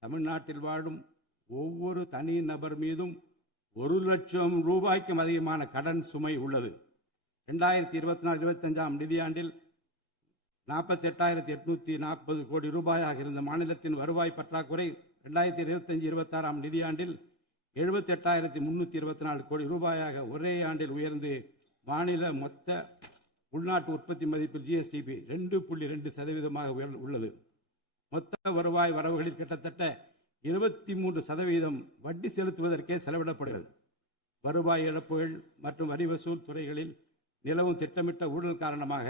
தமிழ்நாட்டில் வாழும் ஒவ்வொரு தனி நபர் மீதும் 1 லட்சம் ரூபாய்க்கும் அதிகமான கடன் சுமை உள்ளது. 2024-25 நிதியாண்டில் 48,840 கோடி ரூபாயாக இருந்த மாநிலத்தின் வருவாய் பற்றாக்குறை 2025-26 நிதியாண்டில் 78,324 கோடி ரூபாயாக ஒரே ஆண்டில் உயர்ந்து மாநில மொத்த உள்நாட்டு உற்பத்தி மதிப்பில் ஜிஎஸ்டிபி 2.2% உள்ளது. மொத்த வருவாய் வரவுகளில் கிட்டத்தட்ட 23% வட்டி செலுத்துவதற்கே செலவிடப்படுகிறது. வருவாய் இழப்புகள் மற்றும் வரி வசூல் துறைகளில் நிலவும் திட்டமிட்ட ஊழல் காரணமாக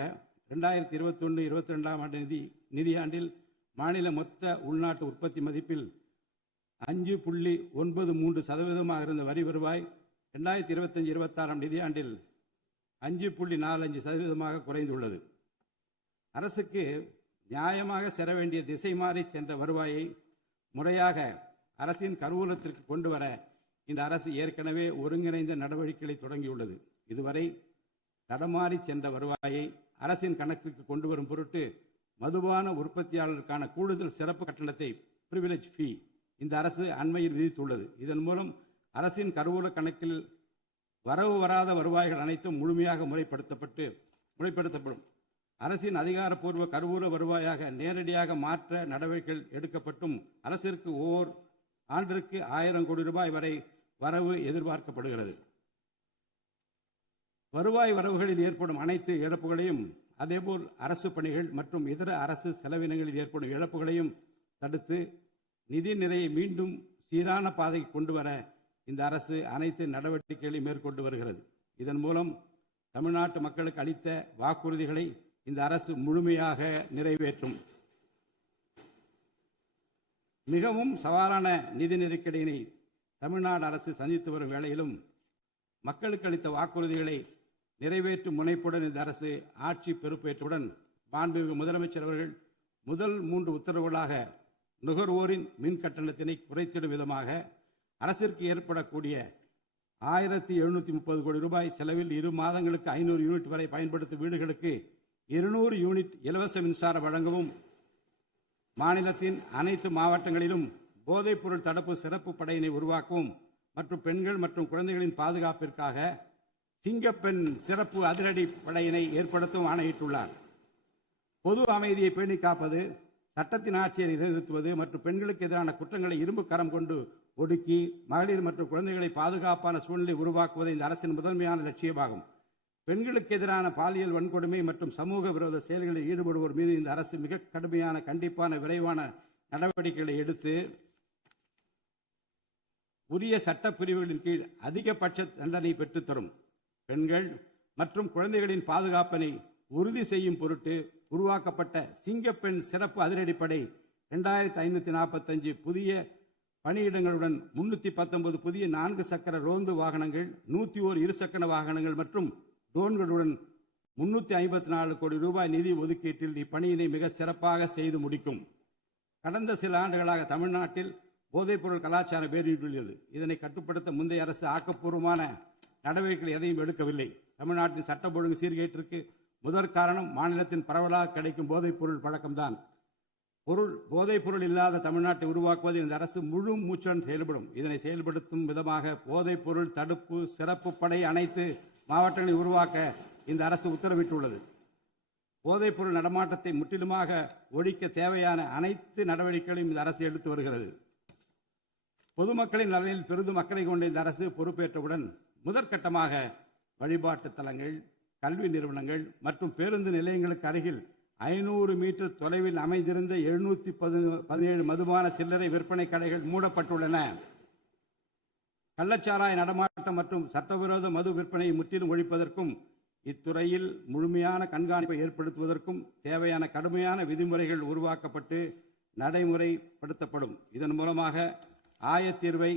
2021-22 நிதியாண்டில் மாநில மொத்த உள்நாட்டு உற்பத்தி மதிப்பில் 5.93% இருந்த வரி வருவாய் 2025-26 நிதியாண்டில் 5.45% குறைந்துள்ளது. அரசுக்கு நியாயமாக செல்ல வேண்டிய திசை மாறி சென்ற வருவாயை முறையாக அரசின் கருவூலத்திற்கு கொண்டு வர இந்த அரசு ஏற்கனவே ஒருங்கிணைந்த நடவடிக்கைகளை தொடங்கியுள்ளது. இதுவரை தடமாறி சென்ற வருவாயை அரசின் கணக்குக்கு கொண்டு வரும் பொருட்டு மதுபான உற்பத்தியாளருக்கான கூடுதல் சிறப்பு கட்டணத்தை பிரிவிலேஜ் ஃபீ இந்த அரசு அண்மையில் விதித்துள்ளது. இதன் மூலம் அரசின் கருவூல கணக்கில் வரவு வராத வருவாய்கள் அனைத்தும் முழுமையாக முறைப்படுத்தப்படும். அரசின் அதிகாரப்பூர்வ கருவூல வருவாயாக நேரடியாக மாற்ற நடவடிக்கைகள் எடுக்கப்பட்டும் அரசிற்கு ஓர் ஆண்டிற்கு 1000 கோடி ரூபாய் வரை வரவு எதிர்பார்க்கப்படுகிறது. வருவாய் வரவுகளில் ஏற்படும் அனைத்து இழப்புகளையும் அதேபோல் அரசு பணிகள் மற்றும் இதர அரசு செலவினங்களில் ஏற்படும் இழப்புகளையும் தடுத்து நிதி நிலையை மீண்டும் சீரான பாதைக்கு கொண்டு வர இந்த அரசு அனைத்து நடவடிக்கைகளையும் மேற்கொண்டு வருகிறது. இதன் மூலம் தமிழ்நாட்டு மக்களுக்கு அளித்த வாக்குறுதிகளை இந்த அரசு முழுமையாக நிறைவேற்றும். மிகவும் சவாலான நிதி நெருக்கடியினை தமிழ்நாடு அரசு சந்தித்து வரும் வேளையிலும் மக்களுக்கு அளித்த வாக்குறுதிகளை நிறைவேற்றும் முனைப்புடன் இந்த அரசு ஆட்சி பொறுப்பேற்றவுடன் மாண்புமிகு முதலமைச்சர் அவர்கள் முதல் 3 உத்தரவுகளாக நுகர்வோரின் மின் கட்டணத்தினை குறைத்திடும் விதமாக அரசிற்கு ஏற்படக்கூடிய 1730 கோடி ரூபாய் செலவில் 2 மாதங்களுக்கு 500 யூனிட் வரை பயன்படுத்தும் வீடுகளுக்கு 200 யூனிட் இலவச மின்சாரம் வழங்கவும், மாநிலத்தின் அனைத்து மாவட்டங்களிலும் போதைப்பொருள் தடுப்பு சிறப்பு படையினை உருவாக்கவும் மற்றும் பெண்கள் மற்றும் குழந்தைகளின் பாதுகாப்பிற்காக சிங்கப்பெண் சிறப்பு அதிரடி படையினை ஏற்படுத்தவும் ஆணையிட்டுள்ளார். பொது அமைதியை பேணி காப்பது, சட்டத்தின் ஆட்சியை நிலைநிறுத்துவது மற்றும் பெண்களுக்கு எதிரான குற்றங்களை இரும்பு கரம் கொண்டு ஒடுக்கி மகளிர் மற்றும் குழந்தைகளை பாதுகாப்பான சூழ்நிலை உருவாக்குவது இந்த அரசின் முதன்மையான லட்சியமாகும். பெண்களுக்கு எதிரான பாலியல் வன்கொடுமை மற்றும் சமூக விரோத செயல்களில் ஈடுபடுவோர் மீது இந்த அரசு மிக கடுமையான கண்டிப்பான விரைவான நடவடிக்கைகளை எடுத்து உரிய சட்டப்பிரிவுகளின் கீழ் அதிகபட்ச தண்டனை பெற்றுத்தரும். பெண்கள் மற்றும் குழந்தைகளின் பாதுகாப்பினை உறுதி செய்யும் பொருட்டு உருவாக்கப்பட்ட சிங்கப்பெண் சிறப்பு அதிரடிப்படை 2545 புதிய பணியிடங்களுடன் 319 புதிய 4 சக்கர ரோந்து வாகனங்கள், 101 இருசக்கர வாகனங்கள் மற்றும் ட்ரோன்களுடன் 354 கோடி ரூபாய் நிதி ஒதுக்கீட்டில் இப்பணியினை மிக சிறப்பாக செய்து முடிக்கும். கடந்த சில ஆண்டுகளாக தமிழ்நாட்டில் போதைப்பொருள் கலாச்சாரம் வேரூன்றியுள்ளது. இதனை கட்டுப்படுத்த முந்தைய அரசு ஆக்கப்பூர்வமான நடவடிக்கைகள் எதையும் எடுக்கவில்லை. தமிழ்நாட்டின் சட்டம் ஒழுங்கு சீர்கேட்டிற்கு முதற் காரணம் மாநிலத்தின் பரவலாக கிடைக்கும் போதைப்பொருள் பழக்கம்தான். போதைப்பொருள் இல்லாத தமிழ்நாட்டை உருவாக்குவதில் இந்த அரசு முழு மூச்சுடன் செயல்படும். இதனை செயல்படுத்தும் விதமாக போதைப்பொருள் தடுப்பு சிறப்பு படை அனைத்து மாவட்டங்களில் உருவாக்க இந்த அரசு உத்தரவிட்டுள்ளது. போதைப்பொருள் நடமாட்டத்தை முற்றிலுமாக ஒழிக்க தேவையான அனைத்து நடவடிக்கைகளையும் இந்த அரசு எடுத்து வருகிறது. பொதுமக்களின் நலனில் பெரிதும் அக்கறை கொண்ட இந்த அரசு பொறுப்பேற்றவுடன் முதற்கட்டமாக வழிபாட்டு தலங்கள், கல்வி நிறுவனங்கள் மற்றும் பேருந்து நிலையங்களுக்கு அருகில் 500 மீட்டர் தொலைவில் அமைந்திருந்த 717 மதுபான சில்லறை விற்பனை கடைகள் மூடப்பட்டுள்ளன. கள்ளச்சாராய நடமாட்டம் மற்றும் சட்டவிரோத மது விற்பனையை முற்றிலும் ஒழிப்பதற்கும் இத்துறையில் முழுமையான கண்காணிப்பை ஏற்படுத்துவதற்கும் தேவையான கடுமையான விதிமுறைகள் உருவாக்கப்பட்டு நடைமுறைப்படுத்தப்படும். இதன் மூலமாக ஆயத்தீர்வை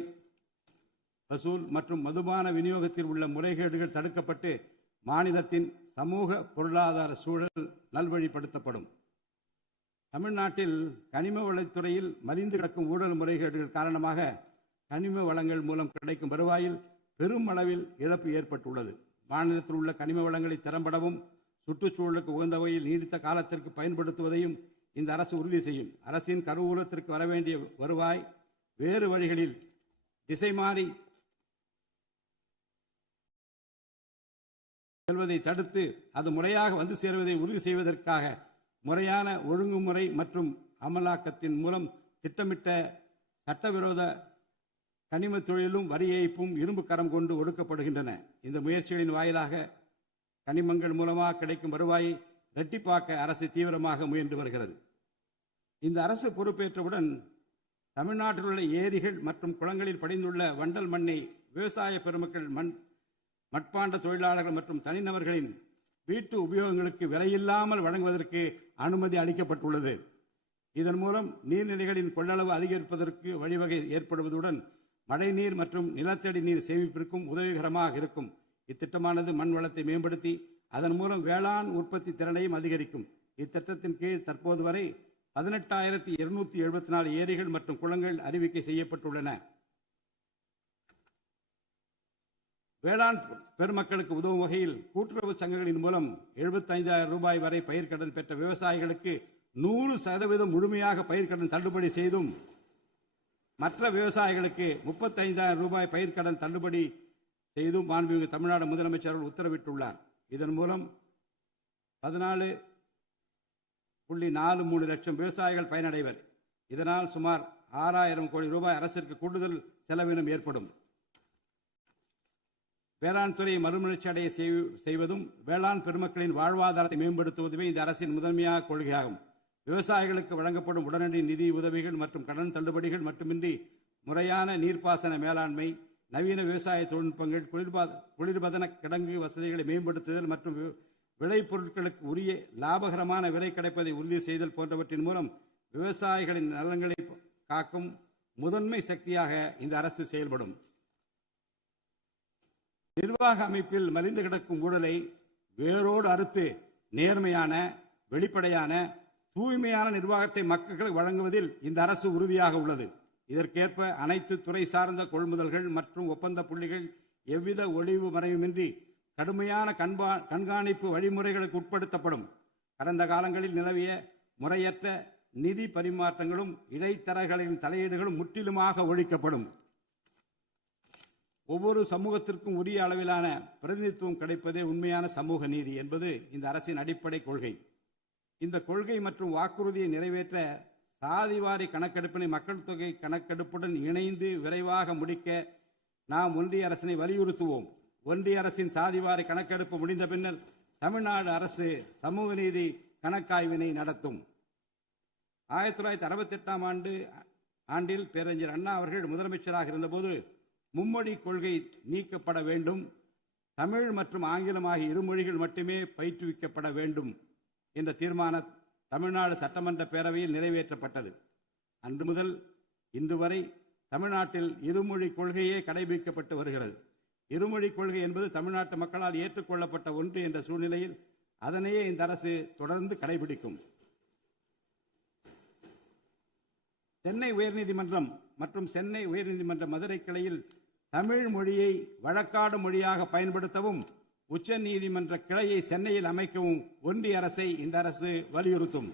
வசூல் மற்றும் மதுபான விநியோகத்தில் உள்ள முறைகேடுகள் தடுக்கப்பட்டு மாநிலத்தின் சமூக பொருளாதார சூழல் நல்வழிப்படுத்தப்படும். தமிழ்நாட்டில் கனிம வளத்துறையில் மலிந்து கிடக்கும் ஊழல் முறைகேடுகள் காரணமாக கனிம வளங்கள் மூலம் கிடைக்கும் வருவாயில் பெரும் அளவில் இழப்பு ஏற்பட்டுள்ளது. மாநிலத்தில் உள்ள கனிம வளங்களை திறம்படவும் சுற்றுச்சூழலுக்கு உகந்த வகையில் நீடித்த காலத்திற்கு பயன்படுத்துவதையும் இந்த அரசு உறுதி செய்யும். அரசின் கருவூலத்திற்கு வரவேண்டிய வருவாய் வேறு வழிகளில் திசை மாறி செல்வதை தடுத்து அது முறையாக வந்து சேருவதை உறுதி செய்வதற்காக முறையான ஒழுங்குமுறை மற்றும் அமலாக்கத்தின் மூலம் திட்டமிட்ட சட்டவிரோத கனிம தொழிலும் வரி ஏய்ப்பும் இரும்பு கரம் கொண்டு ஒடுக்கப்படுகின்றன. இந்த முயற்சிகளின் வாயிலாக கனிமங்கள் மூலமாக கிடைக்கும் வருவாயை இரட்டிப்பாக்க அரசு தீவிரமாக முயன்று வருகிறது. இந்த அரசு பொறுப்பேற்றவுடன் தமிழ்நாட்டில் உள்ள ஏரிகள் மற்றும் குளங்களில் படிந்துள்ள வண்டல் மண்ணை விவசாய பெருமக்கள், மட்பாண்ட தொழிலாளர்கள் மற்றும் தனிநபர்களின் வீட்டு உபயோகங்களுக்கு விலையில்லாமல் வழங்குவதற்கு அனுமதி அளிக்கப்பட்டுள்ளது. இதன் மூலம் நீர்நிலைகளின் கொள்ளளவு அதிகரிப்பதற்கு வழிவகை ஏற்படுவதுடன் மழைநீர் மற்றும் நிலத்தடி நீர் சேமிப்பிற்கும் உதவிகரமாக இருக்கும். இத்திட்டமானது மண் வளத்தை மேம்படுத்தி அதன் மூலம் வேளாண் உற்பத்தி திறனையும் அதிகரிக்கும். இத்திட்டத்தின் கீழ் தற்போது வரை 18,274 ஏரிகள் மற்றும் குளங்கள் அறிவிக்கை செய்யப்பட்டுள்ளன. வேளாண் பெருமக்களுக்கு உதவும் வகையில் கூட்டுறவு சங்கங்களின் மூலம் 75,000 ரூபாய் வரை பயிர்க்கடன் பெற்ற விவசாயிகளுக்கு 100% முழுமையாக பயிர்க்கடன் தள்ளுபடி செய்தும், மற்ற விவசாயிகளுக்கு 35,000 ரூபாய் பயிர்க்கடன் தள்ளுபடி செய்தும் மாண்புமிகு தமிழ்நாடு முதலமைச்சர் உத்தரவிட்டுள்ளார். இதன் மூலம் 14.43 லட்சம் விவசாயிகள் பயனடைவர். இதனால் சுமார் 6,000 கோடி ரூபாய் அரசிற்கு கூடுதல் செலவினம் ஏற்படும். வேளாண் துறையை மறுமலர்ச்சி அடைய செய்வதும் வேளாண் பெருமக்களின் வாழ்வாதாரத்தை மேம்படுத்துவதுமே இந்த அரசின் முதன்மையாக கொள்கையாகும். விவசாயிகளுக்கு வழங்கப்படும் உடனடி நிதி உதவிகள் மற்றும் கடன் தள்ளுபடிகள் மட்டுமின்றி முறையான நீர்ப்பாசன மேலாண்மை, நவீன விவசாய தொழில்நுட்பங்கள், குளிர்பதன கிடங்கு வசதிகளை மேம்படுத்துதல் மற்றும் விளைபொருட்களுக்கு உரிய லாபகரமான விலை கிடைப்பதை உறுதி செய்தல் போன்றவற்றின் மூலம் விவசாயிகளின் நலன்களை காக்கும் முதன்மை சக்தியாக இந்த அரசு செயல்படும். நிர்வாக அமைப்பில் மலிந்து கிடக்கும் ஊழலை வேரோடு அறுத்து நேர்மையான, வெளிப்படையான, தூய்மையான நிர்வாகத்தை மக்களுக்கு வழங்குவதில் இந்த அரசு உறுதியாக உள்ளது. இதற்கேற்ப அனைத்து துறை சார்ந்த கொள்முதல்கள் மற்றும் ஒப்பந்த புள்ளிகள் எவ்வித ஒளிவு மறைவுமின்றி கடுமையான கண்காணிப்பு வழிமுறைகளுக்கு உட்படுத்தப்படும். கடந்த காலங்களில் நிலவிய முறையற்ற நிதி பரிமாற்றங்களும் இடைத்தரகர்களின் தலையீடுகளும் முற்றிலுமாக ஒழிக்கப்படும். ஒவ்வொரு சமூகத்திற்கும் உரிய அளவிலான பிரதிநிதித்துவம் கிடைப்பதே உண்மையான சமூக நீதி என்பது இந்த அரசின் அடிப்படை கொள்கை. இந்த கொள்கை மற்றும் வாக்குறுதியை நிறைவேற்ற சாதிவாரி கணக்கெடுப்பினை மக்கள் தொகை கணக்கெடுப்புடன் இணைந்து விரைவாக முடிக்க நாம் ஒன்றிய அரசினை வலியுறுத்துவோம். ஒன்றிய அரசின் சாதிவாரி கணக்கெடுப்பு முடிந்த பின்னர் தமிழ்நாடு அரசு சமூக நீதி கணக்காய்வினை நடத்தும். 1968 ஆண்டில் பேரறிஞர் அண்ணா அவர்கள் முதலமைச்சராக இருந்தபோது மும்மொழி கொள்கை நீக்கப்பட வேண்டும், தமிழ் மற்றும் ஆங்கிலம் ஆகிய இருமொழிகள் மட்டுமே பயிற்றுவிக்கப்பட வேண்டும் என்ற தீர்மானம் தமிழ்நாடு சட்டமன்ற பேரவையில் நிறைவேற்றப்பட்டது. அன்று முதல் இன்று வரை தமிழ்நாட்டில் இருமொழி கொள்கையே கடைபிடிக்கப்பட்டு வருகிறது. இருமொழி கொள்கை என்பது தமிழ்நாட்டு மக்களால் ஏற்றுக்கொள்ளப்பட்ட ஒன்று என்ற சூழ்நிலையில் அதனையே இந்த அரசு தொடர்ந்து கடைபிடிக்கும். சென்னை உயர்நீதிமன்றம் மற்றும் சென்னை உயர்நீதிமன்ற மதுரை கிளையில் தமிழ் மொழியை வழக்காடு மொழியாக பயன்படுத்தவும் உச்ச நீதிமன்ற கிளையை சென்னையில் அமைக்கவும் ஒன்றிய அரசை இந்த அரசு வலியுறுத்தும்.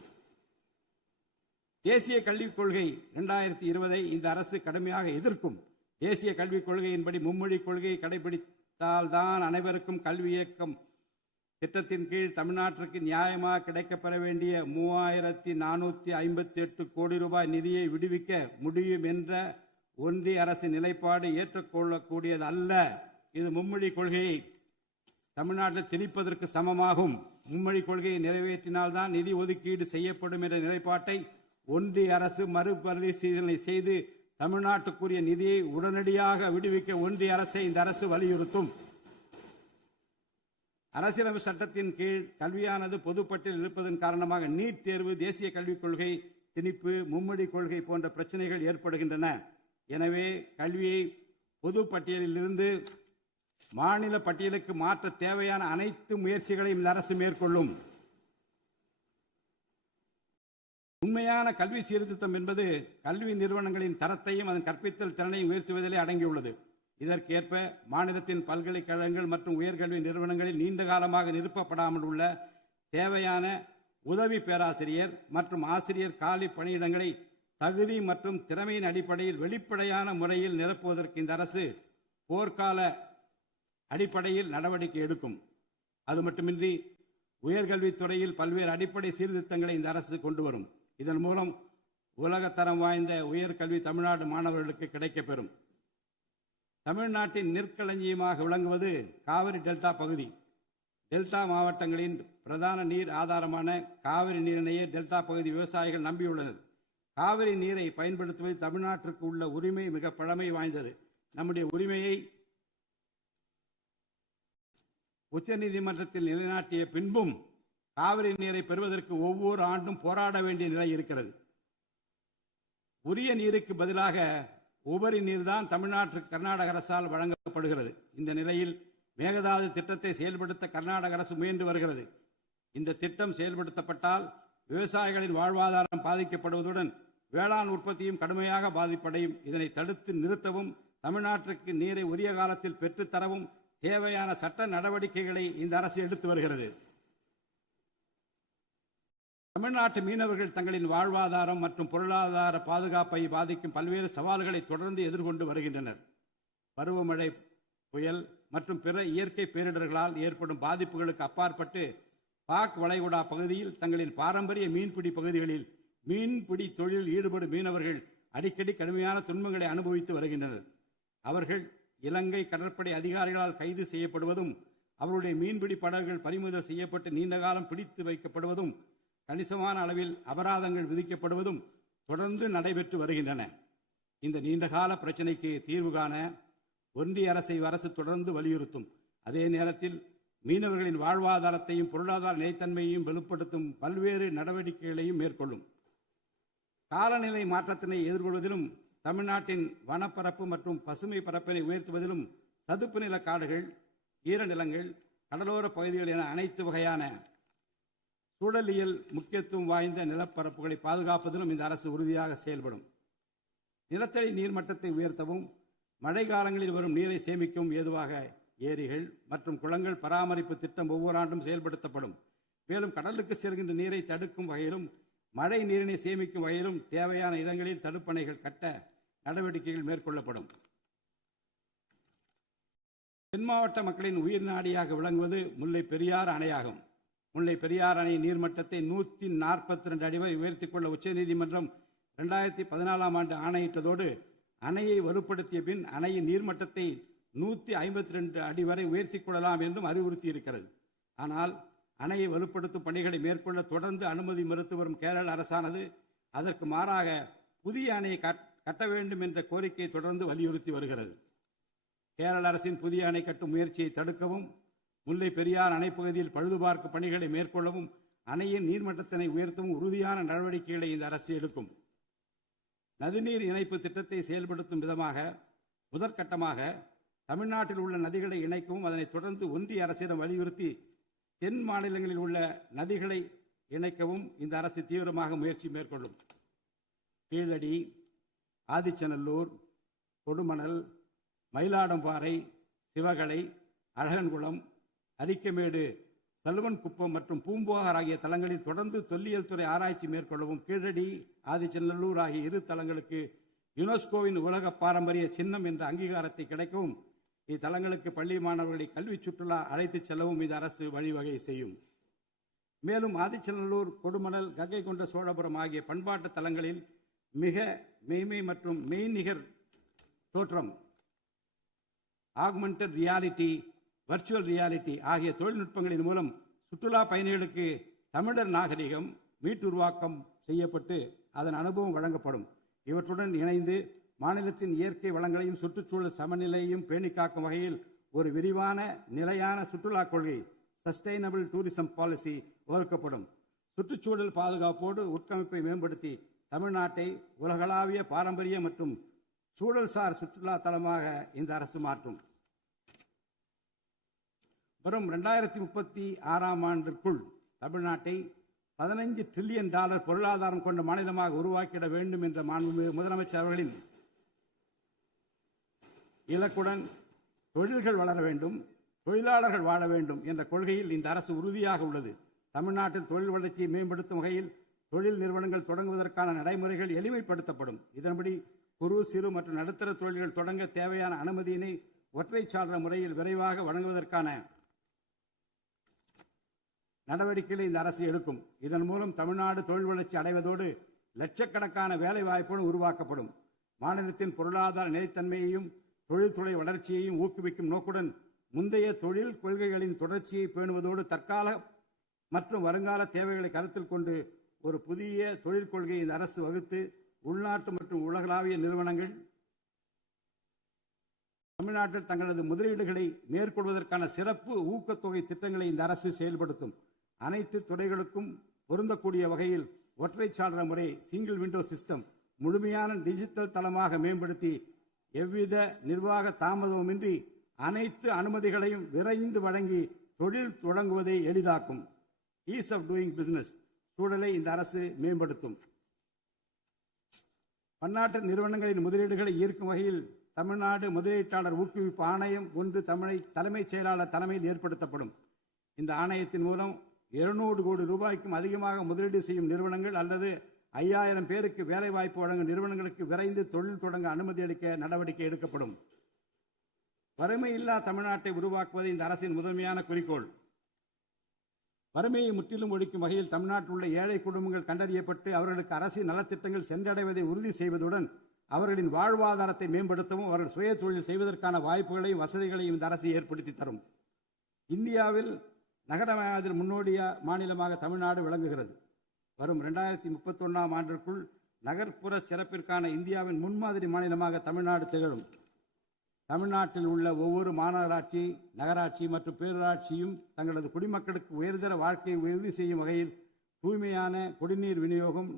தேசிய கல்விக் கொள்கை 2020 இந்த அரசு கடுமையாக எதிர்க்கும். தேசிய கல்விக் கொள்கையின்படி மும்மொழி கொள்கையை கடைபிடித்தால்தான் அனைவருக்கும் கல்வி இயக்கம் திட்டத்தின் கீழ் தமிழ்நாட்டிற்கு நியாயமாக கிடைக்கப்பெற வேண்டிய 3458 கோடி ரூபாய் நிதியை விடுவிக்க முடியும் என்ற ஒன்றிய அரசின் நிலைப்பாடு ஏற்றுக்கொள்ளக்கூடியது அல்ல. இது மும்மொழி கொள்கையை தமிழ்நாட்டில் திணிப்பதற்கு சமமாகும். மும்மொழி கொள்கையை நிறைவேற்றினால்தான் நிதி ஒதுக்கீடு செய்யப்படும் என்ற நிலைப்பாட்டை ஒன்றிய அரசு மறுபரிசீலனை செய்து தமிழ்நாட்டுக்குரிய நிதியை உடனடியாக விடுவிக்க ஒன்றிய அரசை இந்த அரசு வலியுறுத்தும். அரசியலமைப்பு சட்டத்தின் கீழ் கல்வியானது பொதுப்பட்டியலில் இருப்பதன் காரணமாக நீட் தேர்வு, தேசிய கல்விக் கொள்கை திணிப்பு, மும்மொழி கொள்கை போன்ற பிரச்சனைகள் ஏற்படுகின்றன. எனவே கல்வியை பொது பட்டியலில் இருந்து மாநில பட்டியலுக்கு மாற்ற தேவையான அனைத்து முயற்சிகளையும் இந்த அரசு மேற்கொள்ளும். உண்மையான கல்வி சீர்திருத்தம் என்பது கல்வி நிறுவனங்களின் தரத்தையும் அதன் கற்பித்தல் திறனையும் உயர்த்துவதிலே அடங்கியுள்ளது. இதற்கேற்ப மாநிலத்தின் பல்கலைக்கழகங்கள் மற்றும் உயர்கல்வி நிறுவனங்களில் நீண்ட காலமாக நிரப்பப்படாமல் உள்ள தேவையான உதவி பேராசிரியர் மற்றும் ஆசிரியர் காலி பணியிடங்களை தகுதி மற்றும் திறமையின் அடிப்படையில் வெளிப்படையான முறையில் நிரப்புவதற்கு இந்த அரசு போர்க்கால அடிப்படையில் நடவடிக்கை எடுக்கும். அது மட்டுமின்றி உயர்கல்வித்துறையில் பல்வேறு அடிப்படை சீர்திருத்தங்களை இந்த அரசு கொண்டு வரும். இதன் மூலம் உலகத்தரம் வாய்ந்த உயர்கல்வி தமிழ்நாடு மாணவர்களுக்கு கிடைக்கப்பெறும். தமிழ்நாட்டின் நெற்களஞ்சியமாக விளங்குவது காவிரி டெல்டா பகுதி. டெல்டா மாவட்டங்களின் பிரதான நீர் ஆதாரமான காவிரி நீரினையே டெல்டா பகுதி விவசாயிகள் நம்பியுள்ளனர். காவிரி நீரை பயன்படுத்துவதில் தமிழ்நாட்டிற்கு உள்ள உரிமை மிக பழமை வாய்ந்தது. நம்முடைய உரிமையை உச்சநீதிமன்றத்தில் நிலைநாட்டிய பின்பும் காவிரி நீரை பெறுவதற்கு ஒவ்வொரு ஆண்டும் போராட வேண்டிய நிலை இருக்கிறது. உரிய நீருக்கு பதிலாக உபரி நீர்தான் தமிழ்நாட்டிற்கு கர்நாடக அரசால் வழங்கப்படுகிறது. இந்த நிலையில் மேகதாது திட்டத்தை செயல்படுத்த கர்நாடக அரசு முயன்று வருகிறது. இந்த திட்டம் செயல்படுத்தப்பட்டால் விவசாயிகளின் வாழ்வாதாரம் பாதிக்கப்படுவதுடன் வேளாண் உற்பத்தியும் கடுமையாக பாதிப்படையும். இதனை தடுத்து நிறுத்தவும் தமிழ்நாட்டிற்கு நீரை உரிய காலத்தில் பெற்றுத்தரவும் தேவையான சட்ட நடவடிக்கைகளை இந்த அரசு எடுத்து வருகிறது. தமிழ்நாட்டு மீனவர்கள் தங்களின் வாழ்வாதாரம் மற்றும் பொருளாதார பாதுகாப்பை பாதிக்கும் பல்வேறு சவால்களை தொடர்ந்து எதிர்கொண்டு வருகின்றனர். பருவமழை, புயல் மற்றும் பிற இயற்கை பேரிடர்களால் ஏற்படும் பாதிப்புகளுக்கு அப்பாற்பட்டு பாக் வளைகுடா பகுதியில் தங்களின் பாரம்பரிய மீன்பிடி பகுதிகளில் மீன்பிடி தொழிலில் ஈடுபடும் மீனவர்கள் அடிக்கடி கடுமையான துன்பங்களை அனுபவித்து வருகின்றனர். அவர்கள் இலங்கை கடற்படை அதிகாரிகளால் கைது செய்யப்படுவதும் அவருடைய மீன்பிடி படகுகள் பறிமுதல் செய்யப்பட்டு நீண்ட காலம் பிடித்து வைக்கப்படுவதும் கணிசமான அளவில் அபராதங்கள் விதிக்கப்படுவதும் தொடர்ந்து நடைபெற்று வருகின்றன. இந்த நீண்டகால பிரச்சினைக்கு தீர்வு காண ஒன்றிய அரசு தொடர்ந்து வலியுறுத்தும். அதே நேரத்தில் மீனவர்களின் வாழ்வாதாரத்தையும் பொருளாதார நிலைத்தன்மையையும் வலுப்படுத்தும் பல்வேறு நடவடிக்கைகளையும் மேற்கொள்ளும். காலநிலை மாற்றத்தினை எதிர்கொள்வதிலும் தமிழ்நாட்டின் வனப்பரப்பு மற்றும் பசுமை பரப்பினை உயர்த்துவதிலும் சதுப்பு நில காடுகள், ஈரநிலங்கள், கடலோர பகுதிகள் என அனைத்து வகையான சூழலியல் முக்கியத்துவம் வாய்ந்த நிலப்பரப்புகளை பாதுகாப்பதிலும் இந்த அரசு உறுதியாக செயல்படும். நிலத்தடி நீர்மட்டத்தை உயர்த்தவும் மழை காலங்களில் வரும் நீரை சேமிக்கவும் ஏதுவாக ஏரிகள் மற்றும் குளங்கள் பராமரிப்பு திட்டம் ஒவ்வொரு ஆண்டும் செயல்படுத்தப்படும். மேலும் கடலுக்கு செல்கின்ற நீரை தடுக்கும் வகையிலும் மழை நீரினை சேமிக்கும் வகையிலும் தேவையான இடங்களில் தடுப்பணைகள் கட்ட நடவடிக்கைகள் மேற்கொள்ளப்படும். தென் மாவட்ட மக்களின் உயிர் நாடியாக விளங்குவது முல்லை பெரியாறு அணையாகும். முல்லை பெரியாறு அணை நீர்மட்டத்தை 142 அடி வரை உயர்த்திக் கொள்ள உச்சநீதிமன்றம் 2014 ஆண்டு ஆணையிட்டதோடு அணையை வலுப்படுத்திய பின் அணையின் நீர்மட்டத்தை 152 அடி வரை உயர்த்திக் கொள்ளலாம் என்றும் அறிவுறுத்தி இருக்கிறது. ஆனால் அணையை வலுப்படுத்தும் பணிகளை மேற்கொள்ள தொடர்ந்து அனுமதி மறுத்து வரும் கேரள அரசானது அதற்கு மாறாக புதிய அணையை கட்ட வேண்டும் என்ற கோரிக்கையை தொடர்ந்து வலியுறுத்தி வருகிறது. கேரள அரசின் புதிய அணை கட்டும் முயற்சியை தடுக்கவும், முல்லை பெரியார் அணைப்பகுதியில் பழுதுபார்க்கும் பணிகளை மேற்கொள்ளவும், அணையின் நீர்மட்டத்தினை உயர்த்தவும் உறுதியான நடவடிக்கைகளை இந்த அரசு எடுக்கும். நதிநீர் இணைப்பு திட்டத்தை செயல்படுத்தும் விதமாக முதற்கட்டமாக தமிழ்நாட்டில் உள்ள நதிகளை இணைக்கவும், அதனைத் தொடர்ந்து ஒன்றிய அரசிடம் வலியுறுத்தி தென் மாநிலங்களில் உள்ள நதிகளை இணைக்கவும் இந்த அரசு தீவிரமாக முயற்சி மேற்கொள்ளும். கீழடி, ஆதிச்சநல்லூர், கொடுமணல், மயிலாடும்பாறை, சிவகலை, அழகன்குளம், அரிக்கமேடு, செல்வன்குப்பம் மற்றும் பூம்புகார் ஆகிய தலங்களில் தொடர்ந்து தொல்லியல் துறை ஆராய்ச்சி மேற்கொள்ளவும், கீழடி, ஆதிச்சநல்லூர் ஆகிய இரு தலங்களுக்கு யுனெஸ்கோவின் உலக பாரம்பரிய சின்னம் என்ற அங்கீகாரத்தை கிடைக்கவும், இத்தலங்களுக்கு பள்ளி மாணவர்களை கல்வி சுற்றுலா அழைத்துச் செல்லவும் இந்த அரசு வழிவகை செய்யும். மேலும் ஆதிச்சநல்லூர், கொடுமணல், கங்கை கொண்ட சோழபுரம் ஆகிய பண்பாட்டு தலங்களில் மிக மெய்மை மற்றும் மெய்நிகர் தோற்றம், ஆக்மெண்டட் ரியாலிட்டி, வர்ச்சுவல் ரியாலிட்டி ஆகிய தொழில்நுட்பங்களின் மூலம் சுற்றுலா பயணிகளுக்கு தமிழர் நாகரிகம் மீட்டுருவாக்கம் செய்யப்பட்டு அதன் அனுபவம் வழங்கப்படும். இவற்றுடன் இணைந்து மாநிலத்தின் இயற்கை வளங்களையும் சுற்றுச்சூழல் சமநிலையையும் பேணி காக்கும் வகையில் ஒரு விரிவான நிலையான சுற்றுலா கொள்கை, சஸ்டைனபிள் டூரிசம் பாலிசி வகுக்கப்படும். சுற்றுச்சூழல் பாதுகாப்போடு உட்கமைப்பை மேம்படுத்தி தமிழ்நாட்டை உலகளாவிய பாரம்பரிய மற்றும் சூழல்சார் சுற்றுலா தலமாக இந்த அரசு மாற்றும். வரும் 2036ஆம் ஆண்டிற்குள் தமிழ்நாட்டை $15 டிரில்லியன் பொருளாதாரம் கொண்ட மாநிலமாக உருவாக்கிட வேண்டும் என்ற முதலமைச்சர் அவர்களின் இலக்குடன் தொழில்கள் வளர வேண்டும், தொழிலாளர்கள் வாழ வேண்டும் என்ற கொள்கையில் இந்த அரசு உறுதியாக உள்ளது. தமிழ்நாட்டில் தொழில் வளர்ச்சியை மேம்படுத்தும் வகையில் தொழில் நிறுவனங்கள் தொடங்குவதற்கான நடைமுறைகள் எளிமைப்படுத்தப்படும். இதன்படி குறு, சிறு மற்றும் நடுத்தர தொழில்கள் தொடங்க தேவையான அனுமதியினை ஒற்றைச்சாளர முறையில் விரைவாக வழங்குவதற்கான நடவடிக்கைகளை இந்த அரசு எடுக்கும். இதன் மூலம் தமிழ்நாடு தொழில் வளர்ச்சி அடைவதோடு லட்சக்கணக்கான வேலை வாய்ப்புகளும் உருவாக்கப்படும். மாநிலத்தின் பொருளாதார நிலைத்தன்மையையும் தொழில்துறை வளர்ச்சியையும் ஊக்குவிக்கும் நோக்குடன் முந்தைய தொழில் கொள்கைகளின் தொடர்ச்சியை பேணுவதோடு தற்கால மற்றும் வருங்கால தேவைகளை கருத்தில் கொண்டு ஒரு புதிய தொழில் கொள்கையை இந்த அரசு வகுத்து உள்நாட்டு மற்றும் உலகளாவிய நிறுவனங்கள் தமிழ்நாட்டில் தங்களது முதலீடுகளை மேற்கொள்வதற்கான சிறப்பு ஊக்கத்தொகை திட்டங்களை இந்த அரசு செயல்படுத்தும். அனைத்து துறைகளுக்கும் பொருந்தக்கூடிய வகையில் ஒற்றைச்சாளர முறை, சிங்கிள் விண்டோ சிஸ்டம் முழுமையான டிஜிட்டல் தளமாக மேம்படுத்தி எவ்வித நிர்வாக தாமதமுமின்றி அனைத்து அனுமதிகளையும் விரைந்து வழங்கி தொழில் தொடங்குவதை எளிதாக்கும். ஈஸ் ஆஃப் டூயிங் பிசினஸ் சூழலை இந்த அரசு மேம்படுத்தும். பன்னாட்டு நிறுவனங்களின் முதலீடுகளை ஈர்க்கும் வகையில் தமிழ்நாடு முதலீட்டாளர் ஊக்குவிப்பு ஆணையம் ஒன்று தலைமைச் செயலாளர் தலைமையில் ஏற்படுத்தப்படும். இந்த ஆணையத்தின் மூலம் 200 கோடி ரூபாய்க்கும் அதிகமாக முதலீடு செய்யும் நிறுவனங்கள் அல்லது 5000 பேருக்கு வேலைவாய்ப்பு வழங்கும் நிறுவனங்களுக்கு விரைந்து தொழில் தொடங்க அனுமதி அளிக்க நடவடிக்கை எடுக்கப்படும். வறுமையில்லா தமிழ்நாட்டை உருவாக்குவது இந்த அரசின் முதன்மையான குறிக்கோள். வறுமையை முற்றிலும் ஒழிக்கும் வகையில் தமிழ்நாட்டில் உள்ள ஏழை குடும்பங்கள் கண்டறியப்பட்டு அவர்களுக்கு அரசின் நலத்திட்டங்கள் சென்றடைவதை உறுதி செய்வதுடன் அவர்களின் வாழ்வாதாரத்தை மேம்படுத்தவும் அவர்கள் சுய தொழில் செய்வதற்கான வாய்ப்புகளையும் வசதிகளையும் இந்த அரசு ஏற்படுத்தி தரும். இந்தியாவில் நகரமயமாதல் முன்னோடிய மாநிலமாக தமிழ்நாடு விளங்குகிறது. வரும் 2031ஆம் ஆண்டிற்குள் நகர்ப்புற சிறப்பிற்கான இந்தியாவின் முன்மாதிரி மாநிலமாக தமிழ்நாடு திகழும். தமிழ்நாட்டில் உள்ள ஒவ்வொரு மாநகராட்சி, நகராட்சி மற்றும் பேரூராட்சியும் தங்களது குடிமக்களுக்கு உயர்தர வாழ்க்கையை உறுதி செய்யும் வகையில் தூய்மையான குடிநீர் விநியோகம்,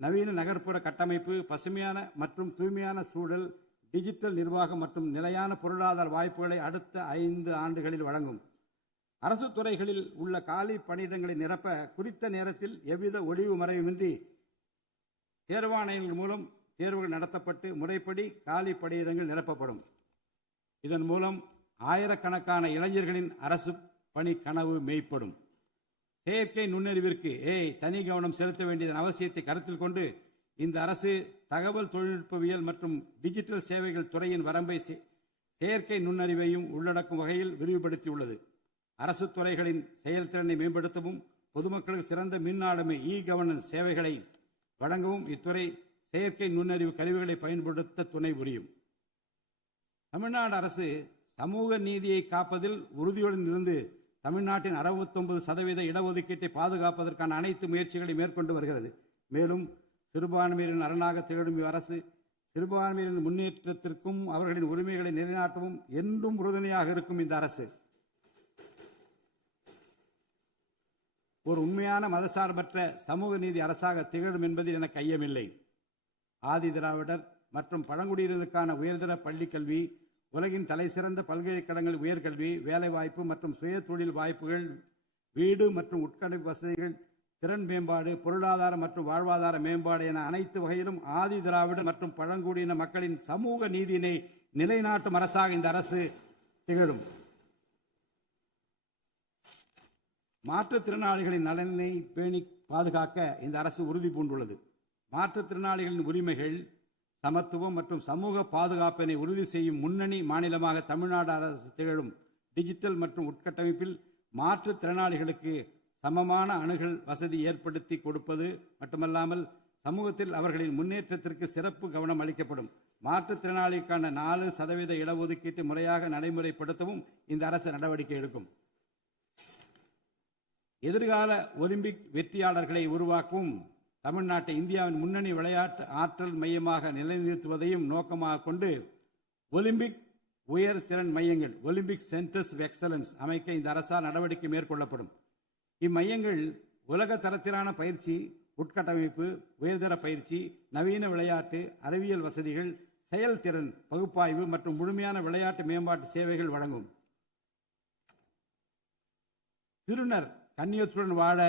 நவீன நகர்ப்புற கட்டமைப்பு, பசுமையான மற்றும் தூய்மையான சூழல், டிஜிட்டல் நிர்வாகம் மற்றும் நிலையான பொருளாதார வாய்ப்புகளை அடுத்த 5 ஆண்டுகளில் வழங்கும். அரசு துறைகளில் உள்ள காலி பணியிடங்களை நிரப்ப குறித்த நேரத்தில் எவ்வித ஒளிவு மறைவுமின்றி தேர்வாணையங்கள் மூலம் தேர்வுகள் நடத்தப்பட்டு முறைப்படி காலி பணியிடங்கள் நிரப்பப்படும். இதன் மூலம் ஆயிரக்கணக்கான இளைஞர்களின் அரசு பணி கனவு மெய்ப்படும். செயற்கை நுண்ணறிவிற்கு தனி கவனம் செலுத்த வேண்டியதன் அவசியத்தை கருத்தில் கொண்டு இந்த அரசு தகவல் தொழில்நுட்பவியல் மற்றும் டிஜிட்டல் சேவைகள் துறையின் வரம்பை செயற்கை நுண்ணறிவையும் உள்ளடக்கும் வகையில் விரிவுபடுத்தியுள்ளது. அரசு துறைகளின் செயல்திறனை மேம்படுத்தவும் பொதுமக்களுக்கு சிறந்த மின் ஆளுமை கவர்னன்ஸ் சேவைகளை வழங்கவும் இத்துறை செயற்கை நுண்ணறிவு கருவிகளை பயன்படுத்த துணை புரியும். தமிழ்நாடு அரசு சமூக நீதியை காப்பதில் உறுதியுடன் இருந்து தமிழ்நாட்டின் 69% இடஒதுக்கீட்டை பாதுகாப்பதற்கான அனைத்து முயற்சிகளை மேற்கொண்டு வருகிறது. மேலும் சிறுபான்மையினரின் அரணாக திகழும் அரசு சிறுபான்மையினரின் முன்னேற்றத்திற்கும் அவர்களின் உரிமைகளை நிலைநாட்டவும் என்றும் உறுதுணையாக இருக்கும். இந்த அரசு ஒரு உண்மையான மதசார்பற்ற சமூக நீதி அரசாக திகழும் என்பதில் எனக்கு ஐயமில்லை. ஆதி திராவிடர் மற்றும் பழங்குடியினருக்கான உயர்தர பள்ளி கல்வி, உலகின் தலைசிறந்த பல்கலைக்கழகங்கள் உயர்கல்வி, வேலைவாய்ப்பு மற்றும் சுய தொழில் வாய்ப்புகள், வீடு மற்றும் உட்கட்டமைப்பு வசதிகள், திறன் மேம்பாடு, பொருளாதார மற்றும் வாழ்வாதார மேம்பாடு என அனைத்து வகையிலும் ஆதி திராவிடர் மற்றும் பழங்குடியின மக்களின் சமூக நீதியினை நிலைநாட்டும் அரசாக இந்த அரசு திகழும். மாற்றுத்திறனாளிகளின் நலனை பேணி பாதுகாக்க இந்த அரசு உறுதி பூண்டுள்ளது. மாற்றுத்திறனாளிகளின் உரிமைகள், சமத்துவம் மற்றும் சமூக பாதுகாப்பினை உறுதி செய்யும் முன்னணி மாநிலமாக தமிழ்நாடு அரசு திகழும். டிஜிட்டல் மற்றும் உட்கட்டமைப்பில் மாற்றுத்திறனாளிகளுக்கு சமமான அணுகல் வசதி ஏற்படுத்தி கொடுப்பது மட்டுமல்லாமல் சமூகத்தில் அவர்களின் முன்னேற்றத்திற்கு சிறப்பு கவனம் அளிக்கப்படும். மாற்றுத்திறனாளிக்கான 4% இடஒதுக்கீட்டு முறையாக நடைமுறைப்படுத்தவும் இந்த அரசு நடவடிக்கை எடுக்கும். எதிர்கால ஒலிம்பிக் வெற்றியாளர்களை உருவாக்கவும் தமிழ்நாட்டை இந்தியாவின் முன்னணி விளையாட்டு ஆற்றல் மையமாக நிலைநிறுத்துவதையும் நோக்கமாக கொண்டு ஒலிம்பிக் உயர் திறன் மையங்கள், ஒலிம்பிக் சென்டர்ஸ் ஆஃப் எக்ஸலன்ஸ் அமைக்க இந்த அரசால் நடவடிக்கை மேற்கொள்ளப்படும். இம்மையங்கள் உலக தரத்திலான பயிற்சி, உட்கட்டமைப்பு, உயர்தர பயிற்சி, நவீன விளையாட்டு, அறிவியல் வசதிகள், செயல்திறன் பகுப்பாய்வு மற்றும் முழுமையான விளையாட்டு மேம்பாட்டு சேவைகள் வழங்கும். திருநர் கண்ணியத்துடன் வாழ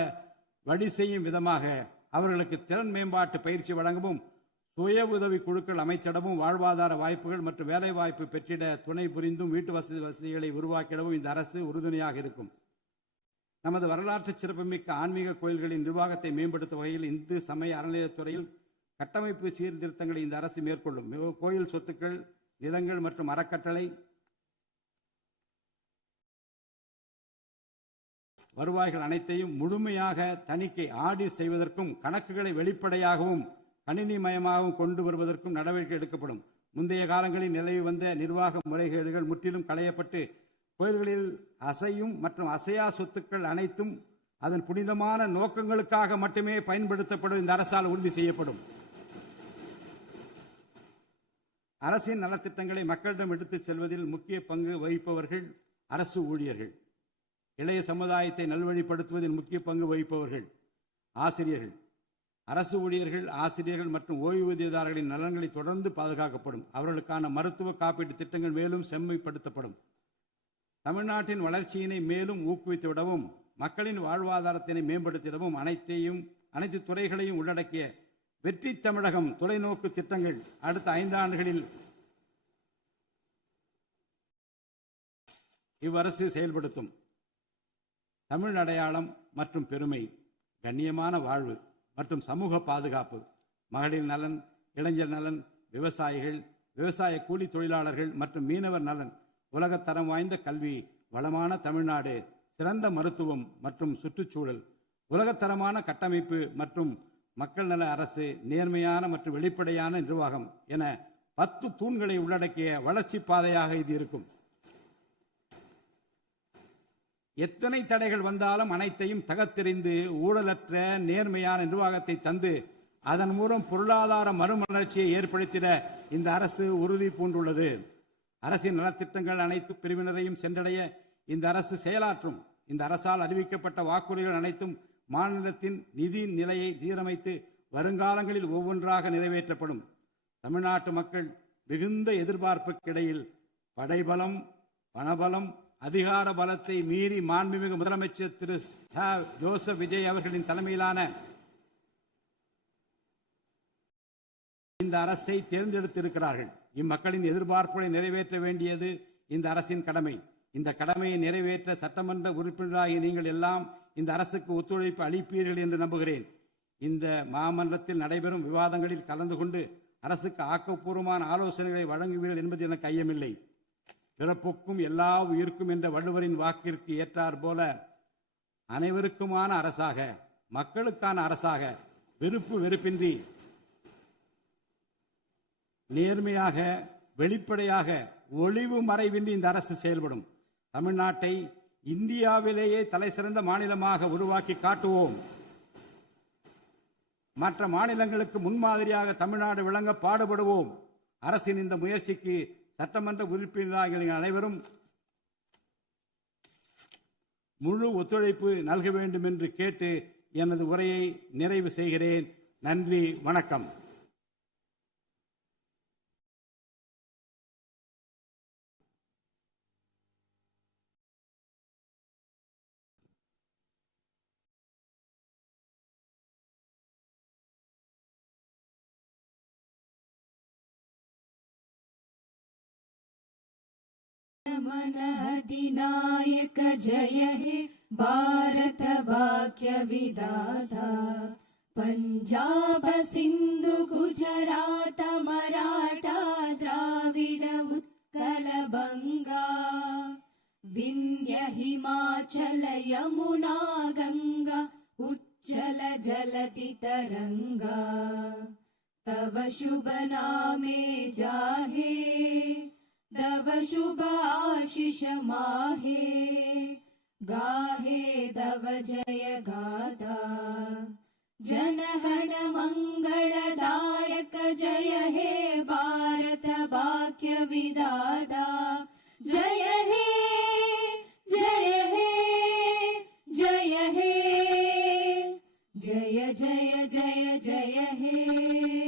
வழி செய்யும் விதமாக அவர்களுக்கு திறன் மேம்பாட்டு பயிற்சி வழங்கவும், சுய உதவி குழுக்கள் அமைத்திடவும், வாழ்வாதார வாய்ப்புகள் மற்றும் வேலை வாய்ப்பு பெற்றிட துணை புரிந்தும் வீட்டு வசதிகளை உருவாக்கிடவும் இந்த அரசு உறுதுணையாக இருக்கும். நமது வரலாற்று சிறப்புமிக்க ஆன்மீக கோயில்களின் நிர்வாகத்தை மேம்படுத்தும் வகையில் இந்து சமய அறநிலையத்துறையில் கட்டமைப்பு சீர்திருத்தங்களை இந்த அரசு மேற்கொள்ளும். கோயில் சொத்துக்கள், நிலங்கள் மற்றும் அறக்கட்டளை வருவாய்கள் அனைத்தையும் முழுமையாக தணிக்கை ஆடிட் செய்வதற்கும் கணக்குகளை வெளிப்படையாகவும் கணினிமயமாகவும் கொண்டு வருவதற்கும் நடவடிக்கை எடுக்கப்படும். முந்தைய காலங்களில் நிலவி வந்த நிர்வாக முறைகேடுகள் முற்றிலும் களையப்பட்டு கோயில்களில் அசையும் மற்றும் அசையா சொத்துக்கள் அனைத்தும் அதன் புனிதமான நோக்கங்களுக்காக மட்டுமே பயன்படுத்தப்படும் இந்த அரசால் உறுதி செய்யப்படும். அரசின் நலத்திட்டங்களை மக்களிடம் எடுத்துச் செல்வதில் முக்கிய பங்கு வகிப்பவர்கள் அரசு ஊழியர்கள். இளைய சமுதாயத்தை நல்வழிப்படுத்துவதில் முக்கிய பங்கு வகிப்பவர்கள் ஆசிரியர்கள். அரசு ஊழியர்கள், ஆசிரியர்கள் மற்றும் ஓய்வூதியதாரர்களின் நலன்களை தொடர்ந்து பாதுகாக்கப்படும். அவர்களுக்கான மருத்துவ காப்பீட்டு திட்டங்கள் மேலும் செம்மைப்படுத்தப்படும். தமிழ்நாட்டின் வளர்ச்சியினை மேலும் ஊக்குவித்துவிடவும், மக்களின் வாழ்வாதாரத்தினை மேம்படுத்திடவும் அனைத்து துறைகளையும் உள்ளடக்கிய வெற்றி தமிழகம் தொலைநோக்கு திட்டங்கள் அடுத்த 5 ஆண்டுகளில் இவ்வரசு செயல்படுத்தும். தமிழ் அடையாளம் மற்றும் பெருமை, கண்ணியமான வாழ்வு மற்றும் சமூக பாதுகாப்பு, மகளிர் நலன், இளைஞர் நலன், விவசாயிகள், விவசாய கூலி தொழிலாளர்கள் மற்றும் மீனவர் நலன், உலகத்தரம் வாய்ந்த கல்வி, வளமான தமிழ்நாடு, சிறந்த மருத்துவம் மற்றும் சுற்றுச்சூழல், உலகத்தரமான கட்டமைப்பு மற்றும் மக்கள் நல அரசு, நேர்மையான மற்றும் வெளிப்படையான நிர்வாகம் என 10 தூண்களை உள்ளடக்கிய வளர்ச்சி பாதையாக இது இருக்கும். எத்தனை தடைகள் வந்தாலும் அனைத்தையும் தகர்த்தெறிந்து ஊழலற்ற நேர்மையான நிர்வாகத்தை தந்து அதன் மூலம் பொருளாதார மறுமலர்ச்சியை ஏற்படுத்திட இந்த அரசு உறுதி பூண்டுள்ளது. அரசின் நலத்திட்டங்கள் அனைத்து பிரிவினரையும் சென்றடைய இந்த அரசு செயலாற்றும். இந்த அரசால் அறிவிக்கப்பட்ட வாக்குறுதிகள் அனைத்தும் மாநிலத்தின் நிதி நிலையை சீரமைத்து வருங்காலங்களில் ஒவ்வொன்றாக நிறைவேற்றப்படும். தமிழ்நாட்டு மக்கள் மிகுந்த எதிர்பார்ப்புக்கிடையில் படைபலம், பணபலம், அதிகார பலத்தை மீறி மாண்புமிகு முதலமைச்சர் திரு ஜோசப் விஜய் அவர்களின் தலைமையிலான இந்த அரசை தேர்ந்தெடுத்திருக்கிறார்கள். இம்மக்களின் எதிர்பார்ப்புகளை நிறைவேற்ற வேண்டியது இந்த அரசின் கடமை. இந்த கடமையை நிறைவேற்ற சட்டமன்ற உறுப்பினராகிய நீங்கள் எல்லாம் இந்த அரசுக்கு ஒத்துழைப்பு அளிப்பீர்கள் என்று நம்புகிறேன். இந்த மாமன்றத்தில் நடைபெறும் விவாதங்களில் கலந்து கொண்டு அரசுக்கு ஆக்கப்பூர்வமான ஆலோசனைகளை வழங்குவீர்கள் என்பது எனக்கு ஐயமில்லை. பிறப்புக்கும் எல்லா உயிர்க்கும் என்ற வள்ளுவரின் வாக்கிற்கு ஏற்றார் போல அனைவருக்குமான அரசாக, மக்களுக்கான அரசாக, வெறுப்பின்றி நேர்மையாக வெளிப்படையாக ஒளிவு மறைவின்றி இந்த அரசு செயல்படும். தமிழ்நாட்டை இந்தியாவிலேயே தலைசிறந்த மாநிலமாக உருவாக்கி காட்டுவோம். மற்ற மாநிலங்களுக்கு முன்மாதிரியாக தமிழ்நாடு விளங்க பாடுபடுவோம். அரசின் இந்த முயற்சிக்கு சட்டமன்ற உறுப்பினர்கள் அனைவரும் முழு ஒத்துழைப்பு நல்க வேண்டும் என்று கேட்டு எனது உரையை நிறைவு செய்கிறேன். நன்றி, வணக்கம். मन अधिनायक जय हे भारत भाग्य विधाता पंजाब सिंधु गुजरात मराठा द्राविड उत्कल बंगा विंध्य हिमाचल यमुना गंगा उच्चल जलति तरंगा तव शुभ नामे जाहे दव शुभ आशीष माहे गाहे दव जय गाथा जनगण मंगलदायक जय हे भारत भाग्य विधाता जय हे जय हे जय हे जय जय जय जय हे